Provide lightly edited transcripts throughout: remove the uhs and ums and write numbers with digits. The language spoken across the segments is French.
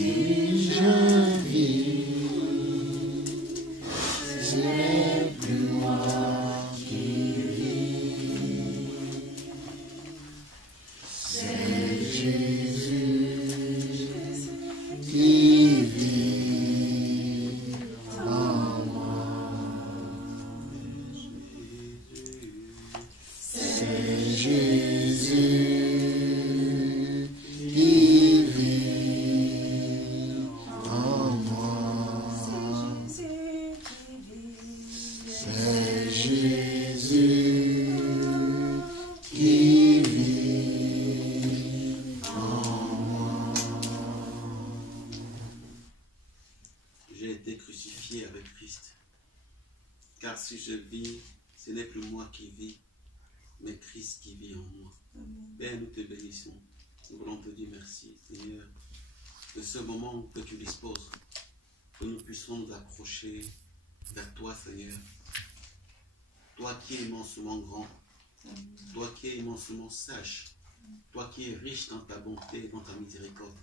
Si je vis, ce n'est plus moi qui vis, c'est Jésus qui vit en moi. C'est Jésus qui vit en moi. C'est Jésus qui vit en moi. J'ai été crucifié avec Christ. Car si je vis, ce n'est plus moi qui vis, mais Christ qui vit en moi. Père, nous te bénissons. Nous voulons te dire merci, Seigneur, de ce moment que tu disposes, que nous puissions nous approcher vers toi, Seigneur. Toi qui es immensement grand, toi qui es immensement sage, toi qui es riche dans ta bonté et dans ta miséricorde,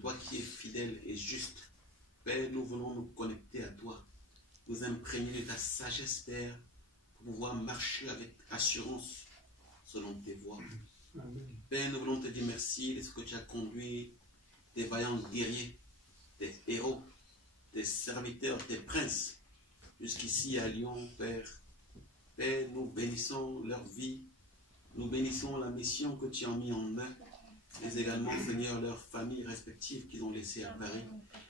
toi qui es fidèle et juste. Père, nous voulons nous connecter à toi, nous imprégner de ta sagesse, Père, pour pouvoir marcher avec assurance selon tes voies. Père, nous voulons te dire merci de ce que tu as conduit tes vaillants guerriers, tes héros, tes serviteurs, tes princes, jusqu'ici à Lyon, Père. Père, nous bénissons leur vie, nous bénissons la mission que tu as mis en eux, mais également, Seigneur, leurs familles respectives qu'ils ont laissées à Paris,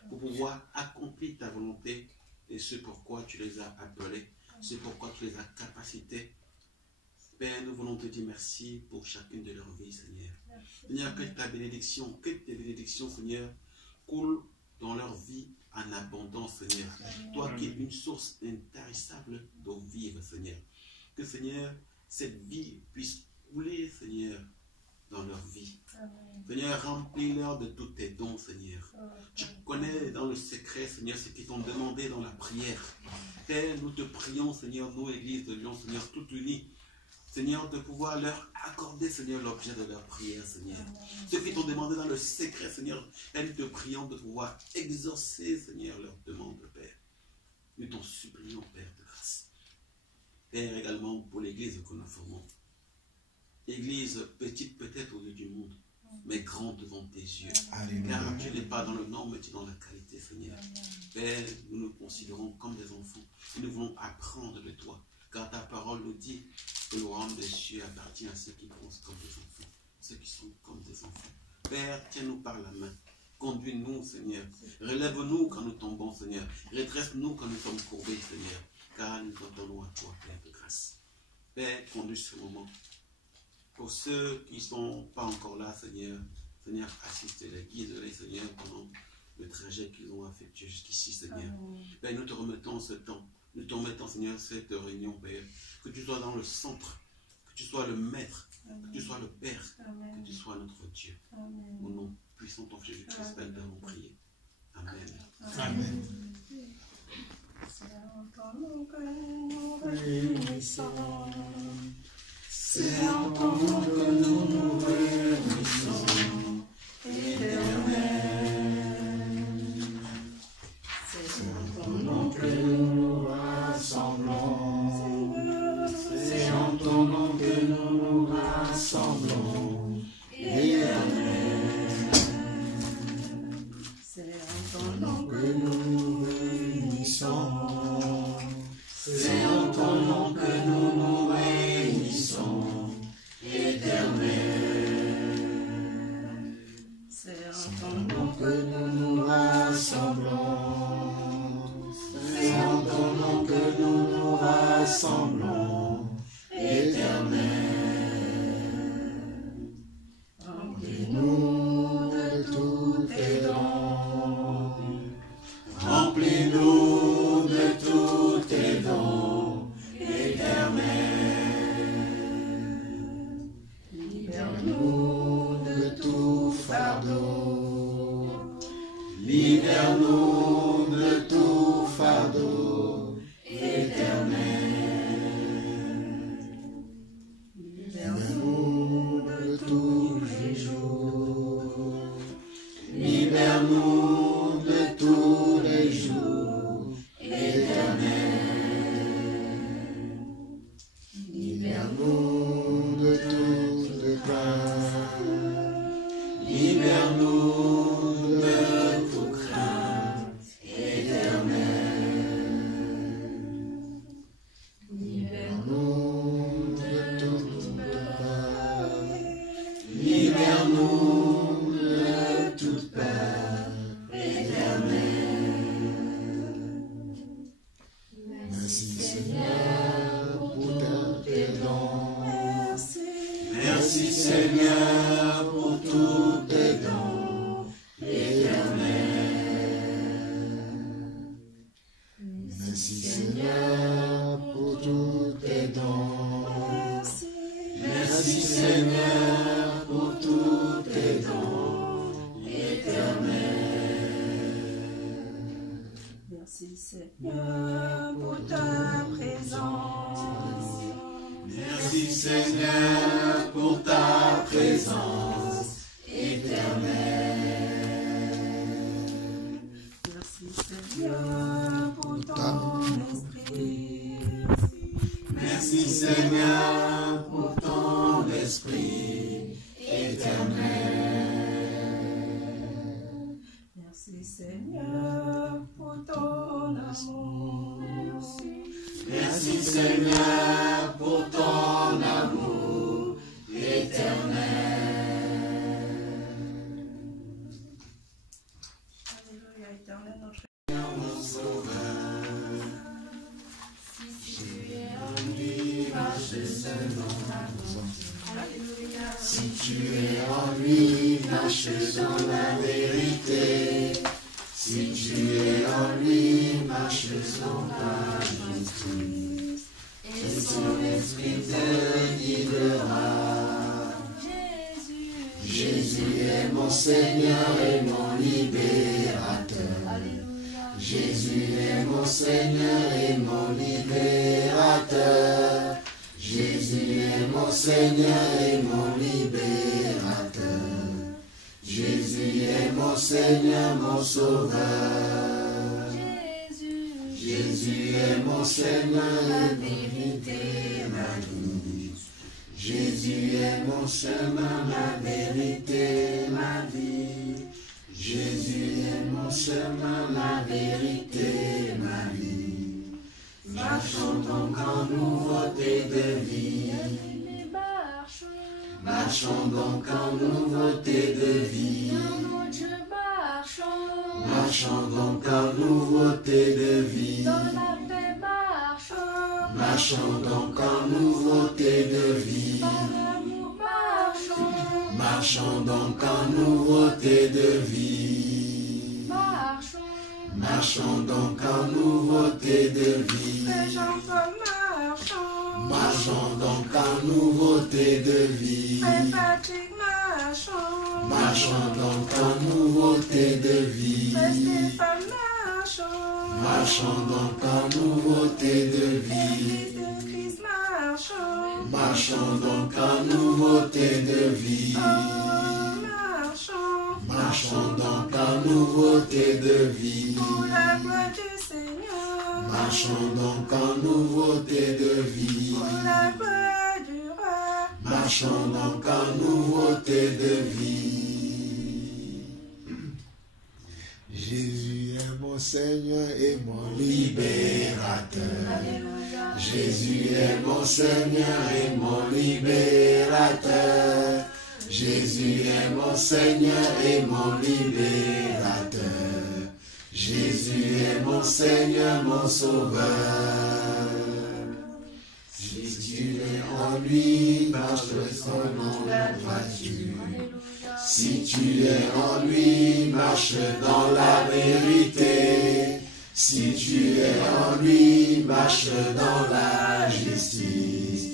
pour pouvoir accomplir ta volonté et ce pourquoi tu les as appelés, ce pourquoi tu les as capacités. Père, nous voulons te dire merci pour chacune de leurs vies, Seigneur. Seigneur, que ta bénédiction, que tes bénédictions, Seigneur, coulent dans leur vie en abondance, Seigneur. Toi qui es une source intarissable d'eau vive, Seigneur. Que, Seigneur, cette vie puisse couler, Seigneur, dans leur vie. Seigneur, remplis-leur de tous tes dons, Seigneur. Tu connais dans le secret, Seigneur, ce qu'ils t'ont demandé dans la prière. Père, nous te prions, Seigneur, nous, Église de Lyon, Seigneur, tout unis, Seigneur, de pouvoir leur accorder, Seigneur, l'objet de leur prière, Seigneur. Ceux qui t'ont demandé dans le secret, Seigneur, nous te prions de pouvoir exaucer, Seigneur, leurs demandes, Père. Nous t'en supplions, Père de grâce. Père, également pour l'Église que nous formons. Église petite peut-être aux yeux du monde, mais grande devant tes yeux. Alléluia. Car tu n'es pas dans le nombre, mais tu es dans la qualité, Seigneur. Père, nous nous considérons comme des enfants. Et nous voulons apprendre de toi. Car ta parole nous dit que le royaume des cieux appartient à ceux qui pensent comme des enfants. Ceux qui sont comme des enfants. Père, tiens-nous par la main. Conduis-nous, Seigneur. Relève-nous quand nous tombons, Seigneur. Redresse-nous quand nous sommes courbés, Seigneur. Car nous attendons à toi, Père de grâce. Père, conduis ce moment. Pour ceux qui ne sont pas encore là, Seigneur, Seigneur, assiste-les, guide-les, Seigneur, pendant le trajet qu'ils ont effectué jusqu'ici, Seigneur. Père, nous te remettons ce temps. Nous te remettons, Seigneur, cette réunion, Père. Que tu sois dans le centre, que tu sois le maître, que tu sois le Père, que tu sois notre Dieu. Au nom puissant de Jésus-Christ, Père, nous avons prié. Amen. Amen. C'est en ton nom que nous réunissons. C'est en ton nom que nous nous réunissons. Éternel. C'est en ton nom que nous nous rassemblons. C'est en ton nom que nous nous rassemblons. Éternel. C'est en ton nom que nous nous réunissons. C'est en ton nom que nous nous réunissons. Merci Seigneur pour tous tes dons éternels. Merci Seigneur pour tous tes dons. Merci Seigneur pour tous tes dons éternels. Merci Seigneur pour ta présence. Merci Seigneur pour ta présence éternelle. Merci Seigneur pour ton esprit. Merci Seigneur pour ton esprit éternel. Merci Seigneur pour ton amour. Merci Seigneur pour ton amour éternel. Alléluia, éternel notre Mon sauveur, si tu es en lui, marche selon la Alléluia. Si tu es en lui, marche dans la vérité. Si tu es en lui, marche dans la justice. Et son esprit te guidera. Jésus est mon Seigneur et mon libérateur. Jésus est mon Seigneur et mon libérateur. Jésus est mon Seigneur et mon libérateur. Jésus est mon Seigneur, mon sauveur. Jésus est mon Seigneur, la vérité, ma vie. Jésus est mon chemin, ma vérité, ma vie. Jésus est mon chemin, la vérité, ma vie. Marchons donc en nouveauté de vie. Marchons donc en nouveauté de vie. Marchons donc en nouveauté de vie. Marchons donc en nouveauté de vie. Marchons donc en nouveauté de vie. Marchons donc en nouveauté de vie. Marchons donc en nouveauté de vie. Marchons donc en nouveauté de vie. Marchons donc en nouveauté de vie. Marchons donc en nouveauté de vie. Marchons donc en nouveauté de vie. Marchons donc en nouveauté de vie. Marchons donc en nouveauté de vie. Jésus est mon Seigneur et mon libérateur. Jésus est mon Seigneur et mon libérateur. Jésus est mon Seigneur et mon libérateur. Jésus est mon Seigneur, mon sauveur. Si tu es en lui, marche selon la droiture. Si tu es en lui, marche dans la vérité. Si tu es en lui, marche dans la justice.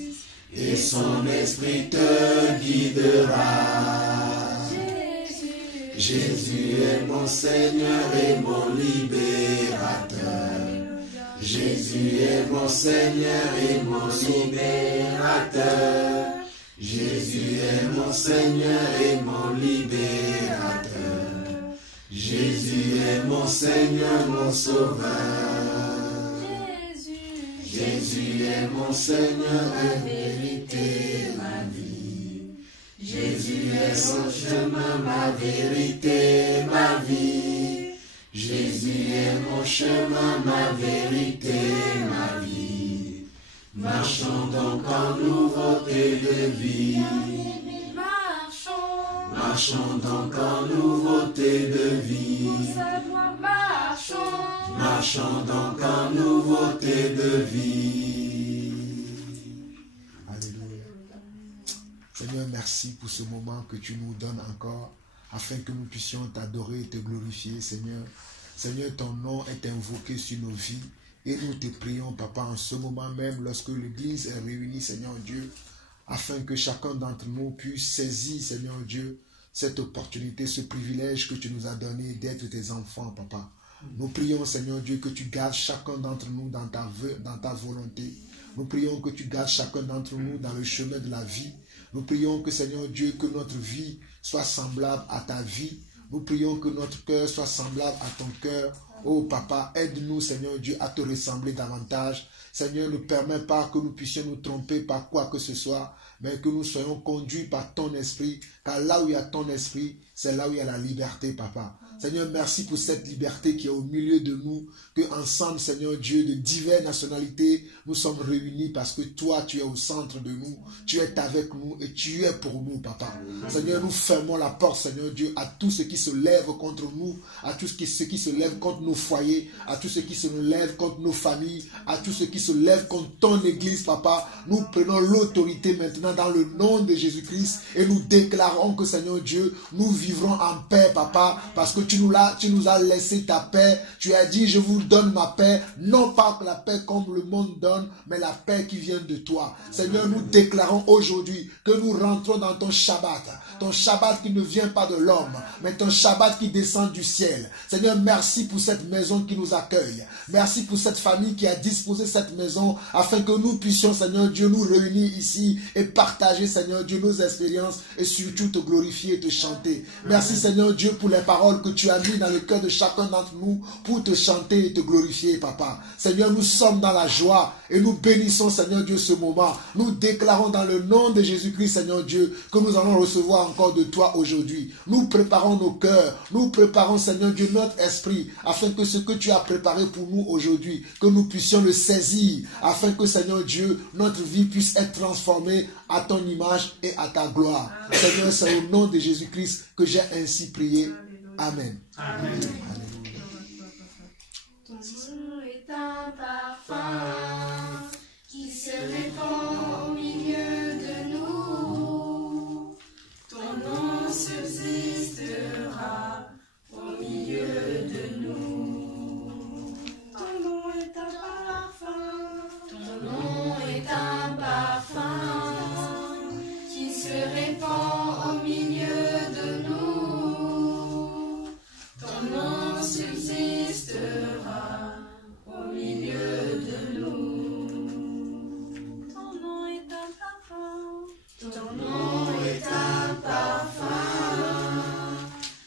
Et son esprit te guidera. Jésus est mon Seigneur et mon libérateur. Jésus est mon Seigneur et mon libérateur. Jésus est mon Seigneur et mon libérateur. Jésus est mon Seigneur, mon sauveur. Jésus est mon Seigneur, la vérité, ma vie. Jésus est mon chemin, ma vérité, ma vie. Jésus est mon chemin, ma vérité, ma vie. Marchons donc en nouveauté de vie. Marchons donc en nouveauté de vie. Marchons donc en nouveauté de vie. Alléluia. Seigneur, merci pour ce moment que tu nous donnes encore, afin que nous puissions t'adorer et te glorifier, Seigneur. Seigneur, ton nom est invoqué sur nos vies. Et nous te prions, Papa, en ce moment même, lorsque l'Église est réunie, Seigneur Dieu, afin que chacun d'entre nous puisse saisir, Seigneur Dieu, cette opportunité, ce privilège que tu nous as donné d'être tes enfants, Papa. Nous prions, Seigneur Dieu, que tu gardes chacun d'entre nous dans ta volonté. Nous prions que tu gardes chacun d'entre nous dans le chemin de la vie. Nous prions que, Seigneur Dieu, que notre vie soit semblable à ta vie. Nous prions que notre cœur soit semblable à ton cœur. Oh Papa, aide-nous, Seigneur Dieu, à te ressembler davantage. Seigneur, ne permets pas que nous puissions nous tromper par quoi que ce soit, mais que nous soyons conduits par ton esprit, car là où il y a ton esprit, c'est là où il y a la liberté, Papa. Seigneur, merci pour cette liberté qui est au milieu de nous, que ensemble, Seigneur Dieu, de diverses nationalités, nous sommes réunis parce que toi, tu es au centre de nous, tu es avec nous et tu es pour nous, Papa. Seigneur, nous fermons la porte, Seigneur Dieu, à tout ce qui se lève contre nous, à tout ce qui se lève contre nos foyers, à tout ce qui se lève contre nos familles, à tout ce qui se lève contre ton Église, Papa. Nous prenons l'autorité maintenant dans le nom de Jésus-Christ et nous déclarons que, Seigneur Dieu, nous vivrons en paix, Papa, parce que tu nous as laissé ta paix. Tu as dit, je vous donne ma paix, non pas la paix comme le monde donne, mais la paix qui vient de toi. Seigneur, nous déclarons aujourd'hui que nous rentrons dans ton Shabbat qui ne vient pas de l'homme, mais ton Shabbat qui descend du ciel. Seigneur, merci pour cette maison qui nous accueille. Merci pour cette famille qui a disposé cette maison afin que nous puissions, Seigneur Dieu, nous réunir ici et partager, Seigneur Dieu, nos expériences et surtout te glorifier et te chanter. Merci, Seigneur Dieu, pour les paroles que tu as mis dans le cœur de chacun d'entre nous pour te chanter et te glorifier, Papa. Seigneur, nous sommes dans la joie et nous bénissons, Seigneur Dieu, ce moment. Nous déclarons dans le nom de Jésus-Christ, Seigneur Dieu, que nous allons recevoir encore de toi aujourd'hui. Nous préparons nos cœurs, nous préparons, Seigneur Dieu, notre esprit, afin que ce que tu as préparé pour nous aujourd'hui, que nous puissions le saisir, afin que, Seigneur Dieu, notre vie puisse être transformée à ton image et à ta gloire. Seigneur, c'est au nom de Jésus-Christ que j'ai ainsi prié. Amen. Amen. Ton nom est un parfum qui se répand au milieu de nous. Ton nom subsistera au milieu de nous. Ton nom est un parfum. Ton nom est un parfum qui se répand au milieu de nous. Ton nom subsistera au milieu de nous. Ton nom est un parfum. Ton nom est un parfum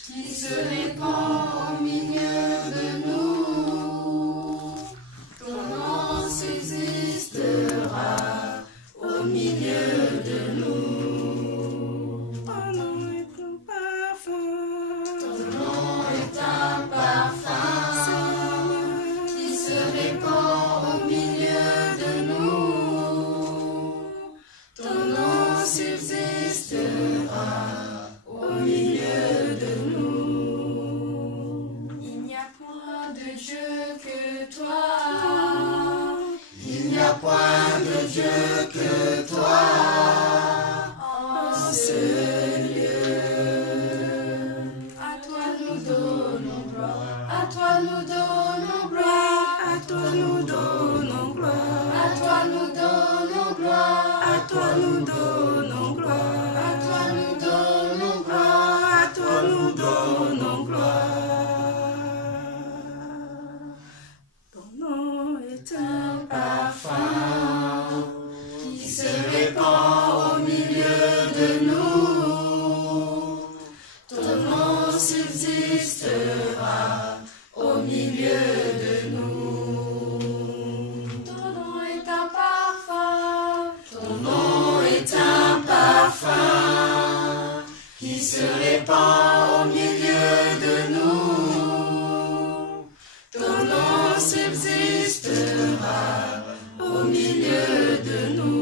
qui se répand au milieu de nous. Ton nom subsistera au milieu de nous. Ton nom est un parfum. Ton nom est un parfum qui se répand au milieu de nous. Ton nom subsistera au milieu de nous. Il n'y a point de Dieu que toi. Il n'y a point de Dieu que toi en ce lieu. À toi nous donnons gloire. À toi nous donnons gloire. À toi nous donnons gloire. À toi nous donnons gloire. À toi nous donnons gloire. À toi nous donnons gloire. À toi nous donnons gloire. Ton nom est un parfum qui se répand au milieu de nous. Ton nom subsistera au milieu de nous. Ton nom est un parfum. Ton nom est un parfum qui se répand au milieu de nous. Ton nom subsistera au milieu de nous.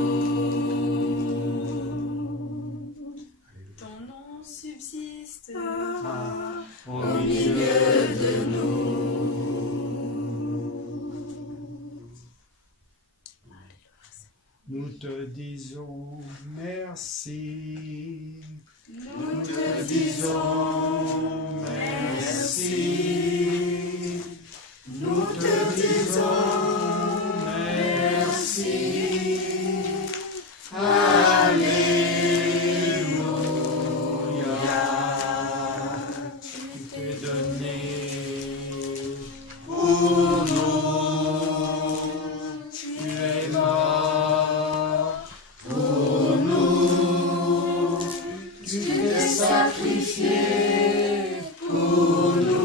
Ton nom subsistera au milieu de nous. Nous te disons merci. merci. Nous te disons merci. Nous te disons merci. Alléluia. Tu t'es donné pour nous. Tu es mort pour nous. Tu t'es sacrifié pour nous.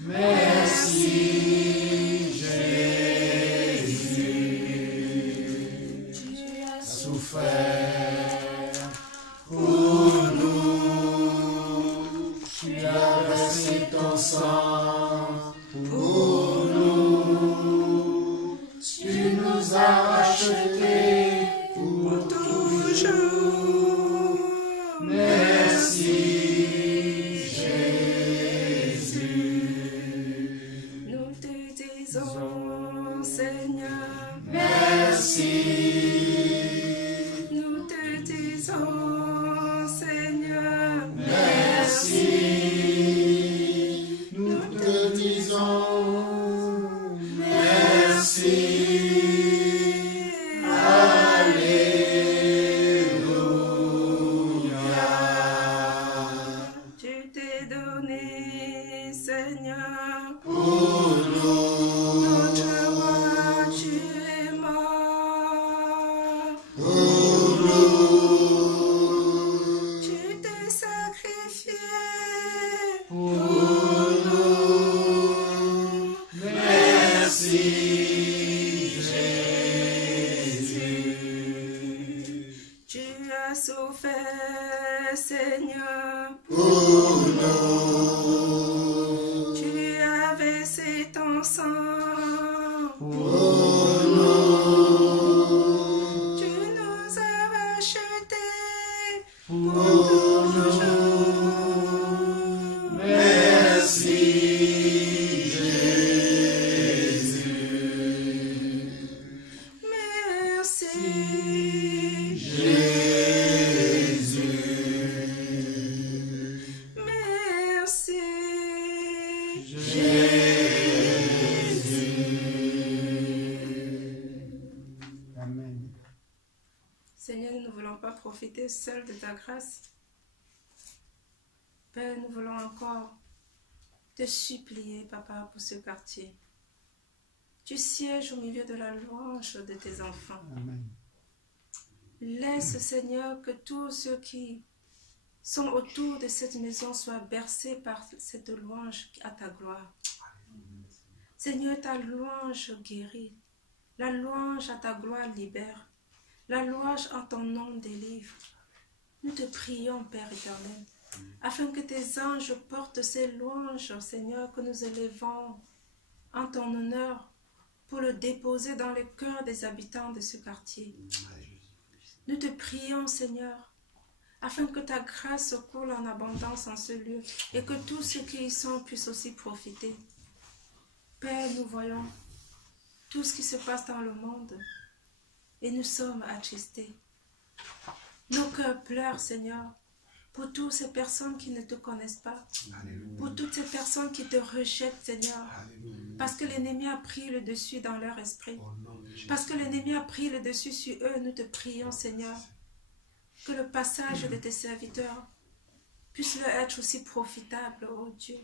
Merci Jésus. Tu as souffert pour nous. Tu as versé ton sang pour nous. Tu nous as rachetés pour toujours. Merci Jésus. Nous te disons Seigneur, merci. Nous te disons Seigneur, merci. Nous te disons merci. Alléluia. Tu t'es donné, Seigneur, pour nous. Notre roi, tu es mort pour nous. Tu t'es sacrifié pour nous. Merci Jésus. Tu as souffert, Seigneur, pour nous. Tu as versé ton sang pour nous. Tu nous as rachetés pour toujours. Merci Jésus. Merci Jésus. Merci Jésus. Amen. Seigneur, nous ne voulons pas profiter seul de ta grâce. Père, nous voulons encore te supplier, Papa, pour ce quartier. Tu sièges au milieu de la louange de tes enfants. Amen. Laisse, Seigneur, que tous ceux qui sont autour de cette maison soient bercés par cette louange à ta gloire. Seigneur, ta louange guérit. La louange à ta gloire libère. La louange en ton nom délivre. Nous te prions, Père éternel, afin que tes anges portent ces louanges, Seigneur, que nous élevons en ton honneur pour le déposer dans le cœur des habitants de ce quartier. Nous te prions, Seigneur, afin que ta grâce coule en abondance en ce lieu et que tous ceux qui y sont puissent aussi profiter. Père, nous voyons tout ce qui se passe dans le monde et nous sommes attristés. Nos cœurs pleurent, Seigneur, pour toutes ces personnes qui ne te connaissent pas, pour toutes ces personnes qui te rejettent, Seigneur, parce que l'ennemi a pris le dessus dans leur esprit, parce que l'ennemi a pris le dessus sur eux. Nous te prions, Seigneur, que le passage de tes serviteurs puisse leur être aussi profitable, oh Dieu.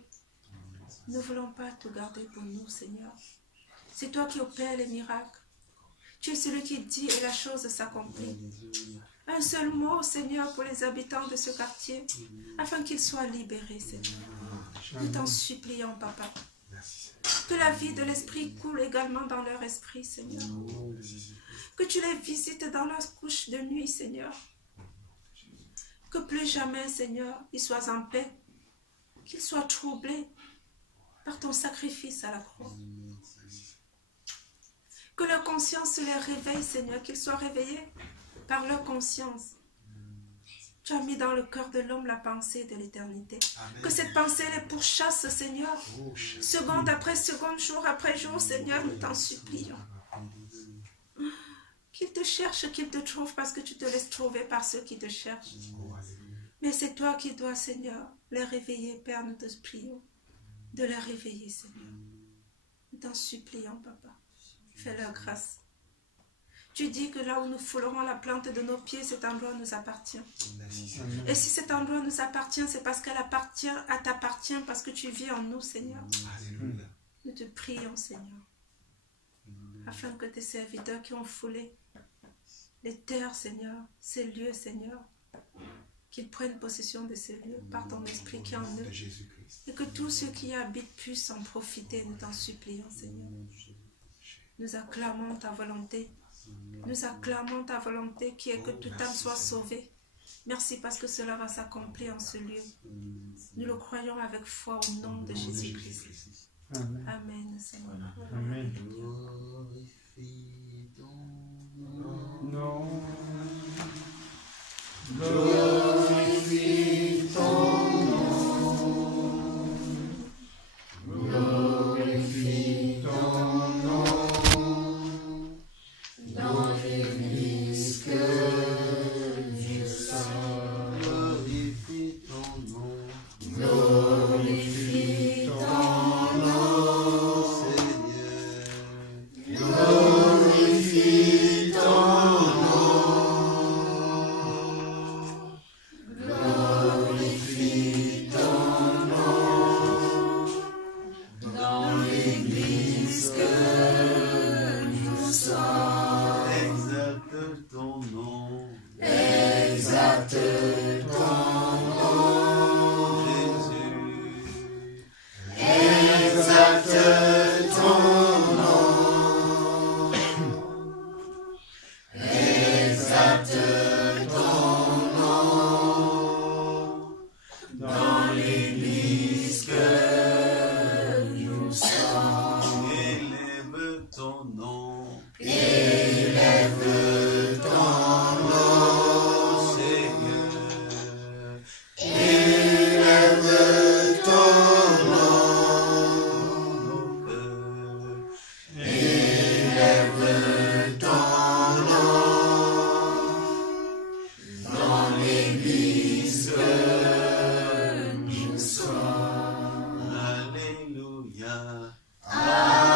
Nous ne voulons pas tout garder pour nous, Seigneur. C'est toi qui opères les miracles. Tu es celui qui dit et la chose s'accomplit. Un seul mot, Seigneur, pour les habitants de ce quartier, afin qu'ils soient libérés, Seigneur. Nous t'en supplions, Papa. Que la vie de l'esprit coule également dans leur esprit, Seigneur. Que tu les visites dans leur couche de nuit, Seigneur. Que plus jamais, Seigneur, ils soient en paix, qu'ils soient troublés par ton sacrifice à la croix. Que leur conscience se les réveille, Seigneur, qu'ils soient réveillés par leur conscience. Tu as mis dans le cœur de l'homme la pensée de l'éternité. Que cette pensée les pourchasse, Seigneur, seconde après seconde, jour après jour, Seigneur, nous t'en supplions. Qu'ils te cherchent, qu'ils te trouvent, parce que tu te laisses trouver par ceux qui te cherchent. Mais c'est toi qui dois, Seigneur, les réveiller, Père, nous te prions. De les réveiller, Seigneur. Nous t'en supplions, Papa. Fais-leur grâce. Tu dis que là où nous foulerons la plante de nos pieds, cet endroit nous appartient. Et si cet endroit nous appartient, c'est parce qu'elle t'appartient, parce que tu vis en nous, Seigneur. Nous te prions, Seigneur, afin que tes serviteurs qui ont foulé les terres, Seigneur, ces lieux, Seigneur, qu'ils prennent possession de ces lieux par ton esprit qui est en eux. Et que tous ceux qui y habitent puissent en profiter, nous t'en supplions, Seigneur. Nous acclamons ta volonté. Nous acclamons ta volonté qui est que toute âme soit sauvée. Merci parce que cela va s'accomplir en ce lieu. Nous le croyons avec foi au nom de Jésus-Christ. Amen. Amen, Seigneur. Amen. Glorifie ton nom. Non. Glorifie ton nom. Glorifie ton nom. Dans l'église que Dieu sort. Glorifie ton nom. Glorifie ton nom. Seigneur. Glorifie ton nom. Glorifie ton nom. Dans l'église que nous sommes. Exalte ton nom. Exalte ton nom. Jésus. Exalte ton nom. Exalte ton nom. Dans l'église que nous sommes. Élève ton nom. Élève ton nom. Seigneur. Élève ton nom. Nos cœurs. Élève ton nom. Dans l'église que nous sommes. Alléluia. Alléluia.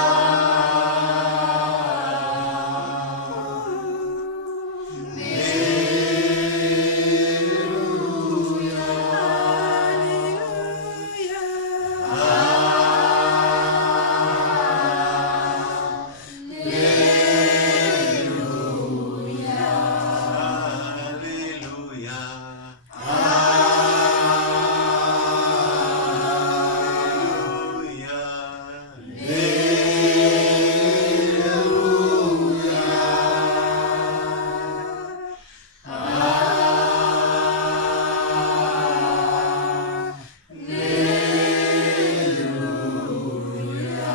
Alléluia.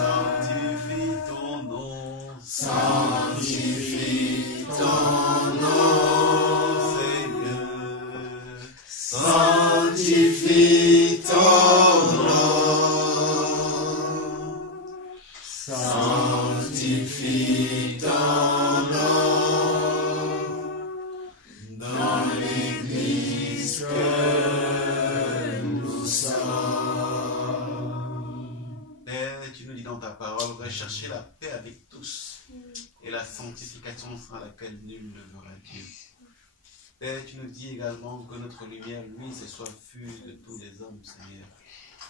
Sanctifie ton nom. Sanctifie ton nom. Seigneur. Sanctifie ton nom. Sanctifie ton nom. Dans l'église que nous sommes. Père, tu nous dis dans ta parole, recherchez la paix avec tous et la sanctification sans laquelle nul ne verra Dieu. Père, tu nous dis également que notre lumière luise et soit fuse de tous les hommes, Seigneur,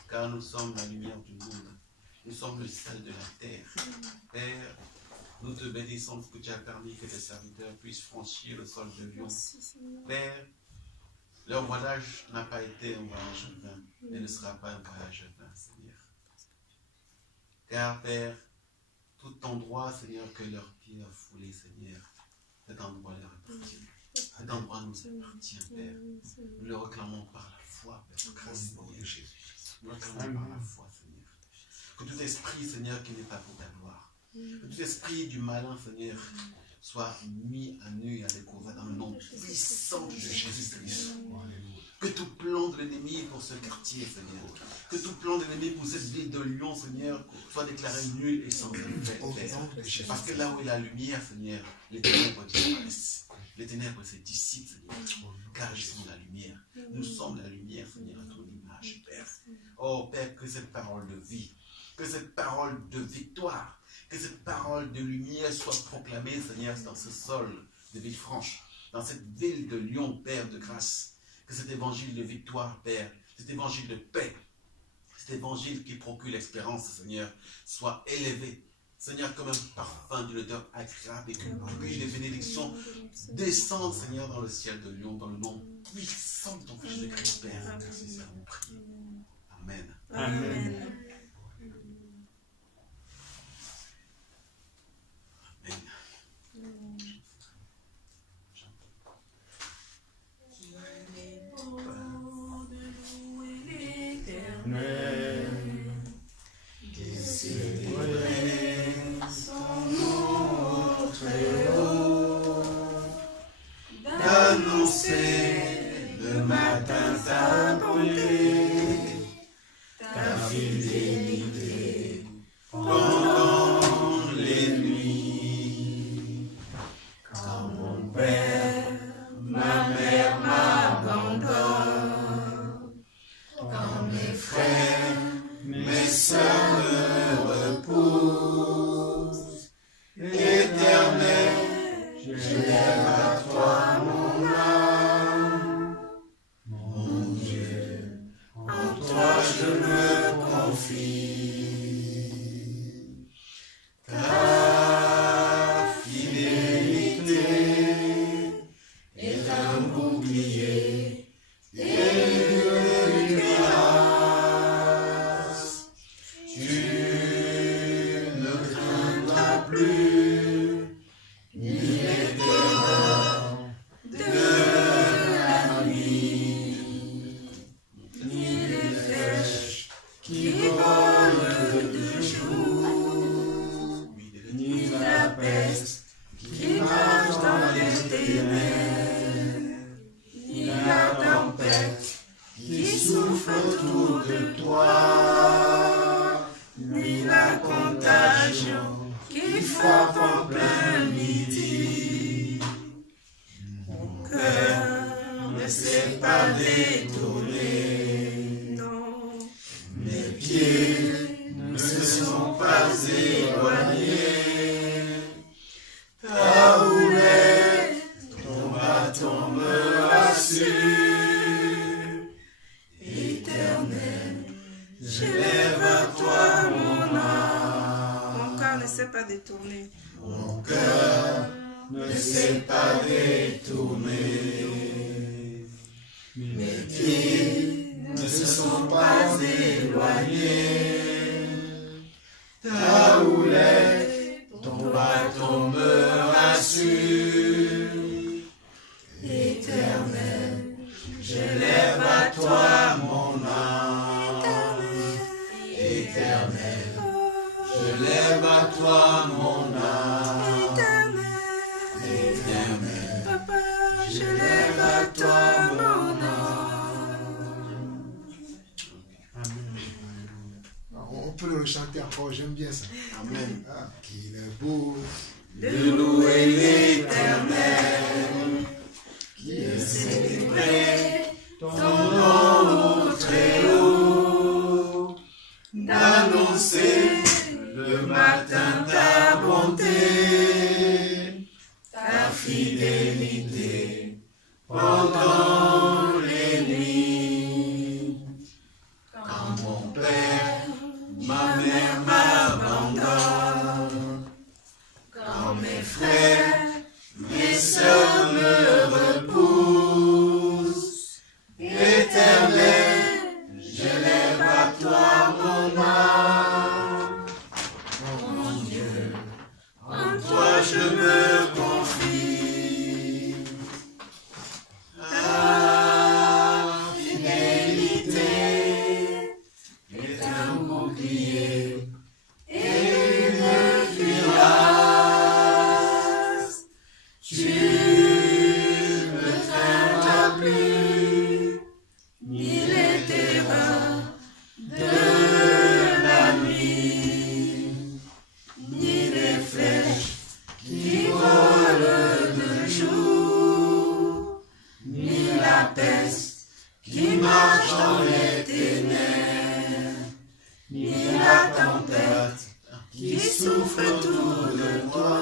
car nous sommes la lumière du monde. Nous sommes le sel de la terre. Père, nous te bénissons parce que tu as permis que tes serviteurs puissent franchir le sol de Lyon. Père, leur voyage n'a pas été un voyage vain, et ne sera pas un voyage vain, Seigneur. Car, Père, tout endroit, Seigneur, que leurs pieds a foulé, Seigneur, cet endroit leur appartient. Cet endroit nous appartient, Père. Nous le réclamons par la foi, Père, grâce de Jésus. Nous le réclamons par la foi, Seigneur. Que tout esprit, Seigneur, qui n'est pas pour ta gloire, que tout esprit du malin, Seigneur, soit mis à nu et à découvert dans le nom puissant de Jésus-Christ. Que tout plan de l'ennemi pour ce quartier, Seigneur, Que tout plan de l'ennemi pour cette ville de Lyon, Seigneur, soit déclaré nul et sans effet, Père. Parce que là où il y a la lumière, Seigneur, les ténèbres disparaissent. Les ténèbres se dissipent, Seigneur, car ils sont la lumière. Nous sommes la lumière, Seigneur, à ton image, Père. Oh, Père, que cette parole de vie, que cette parole de victoire, que cette parole de lumière soit proclamée, Seigneur, dans ce sol de Villefranche, dans cette ville de Lyon, Père de grâce. Que cet évangile de victoire, Père, cet évangile de paix, cet évangile qui procure l'espérance, Seigneur, soit élevé, Seigneur, comme un parfum d'une odeur agréable et qu'une pluie de bénédiction descende, Seigneur, dans le ciel de Lyon, dans le nom puissant de ton Fils de Christ, Père. Merci, Seigneur, on prie. Amen. Amen. D'annoncer le matin ta bonté, ta fidélité pendant les nuits. Quand mon père, ma mère m'abandonnent, quand mes frères, mes sœurs me repoussent, Éternel, je lève à toi mon âme, mon Dieu, en toi je me confie. Ta fidélité est un bouclier et une cuirasse. Tu ne craindras plus ni les terreurs de la nuit, ni les flèches qui volent de jour, ni la peste qui marche dans les ténèbres, ni la tempête qui souffle autour de toi, ni la contagion qui frappe en plein midi. Mon cœur ne s'est pas détourné, non. Mes pieds ne se sont pas éloignés. Ta houlette, ton bâton me rassure. Éternel, je lève à toi mon âme. Mon cœur ne s'est pas détourné. Mon cœur ne s'est pas détourné. Mes pieds ne se sont pas éloignés. Ta houlette, ton bâton me rassure. Éternel, je lève à toi mon âme. Éternel, je lève à toi mon âme. Éternel, Papa, je lève à toi mon âme. On peut le chanter encore, j'aime bien ça. Amen. Ah, qu'il est beau. De louer l'Éternel, qui est célébré ton nom très haut, d'annoncer le matin ta bonté, ta fidélité pendant les nuits. Quand mon père, ma mère m'abandonne, quand mes frères, mes sœurs me repoussent, Éternel, je lève à toi mon âme. Mon Dieu, en toi je me confie. Ta peste qui marche dans les ténèbres, ni la tempête qui souffre autour de toi,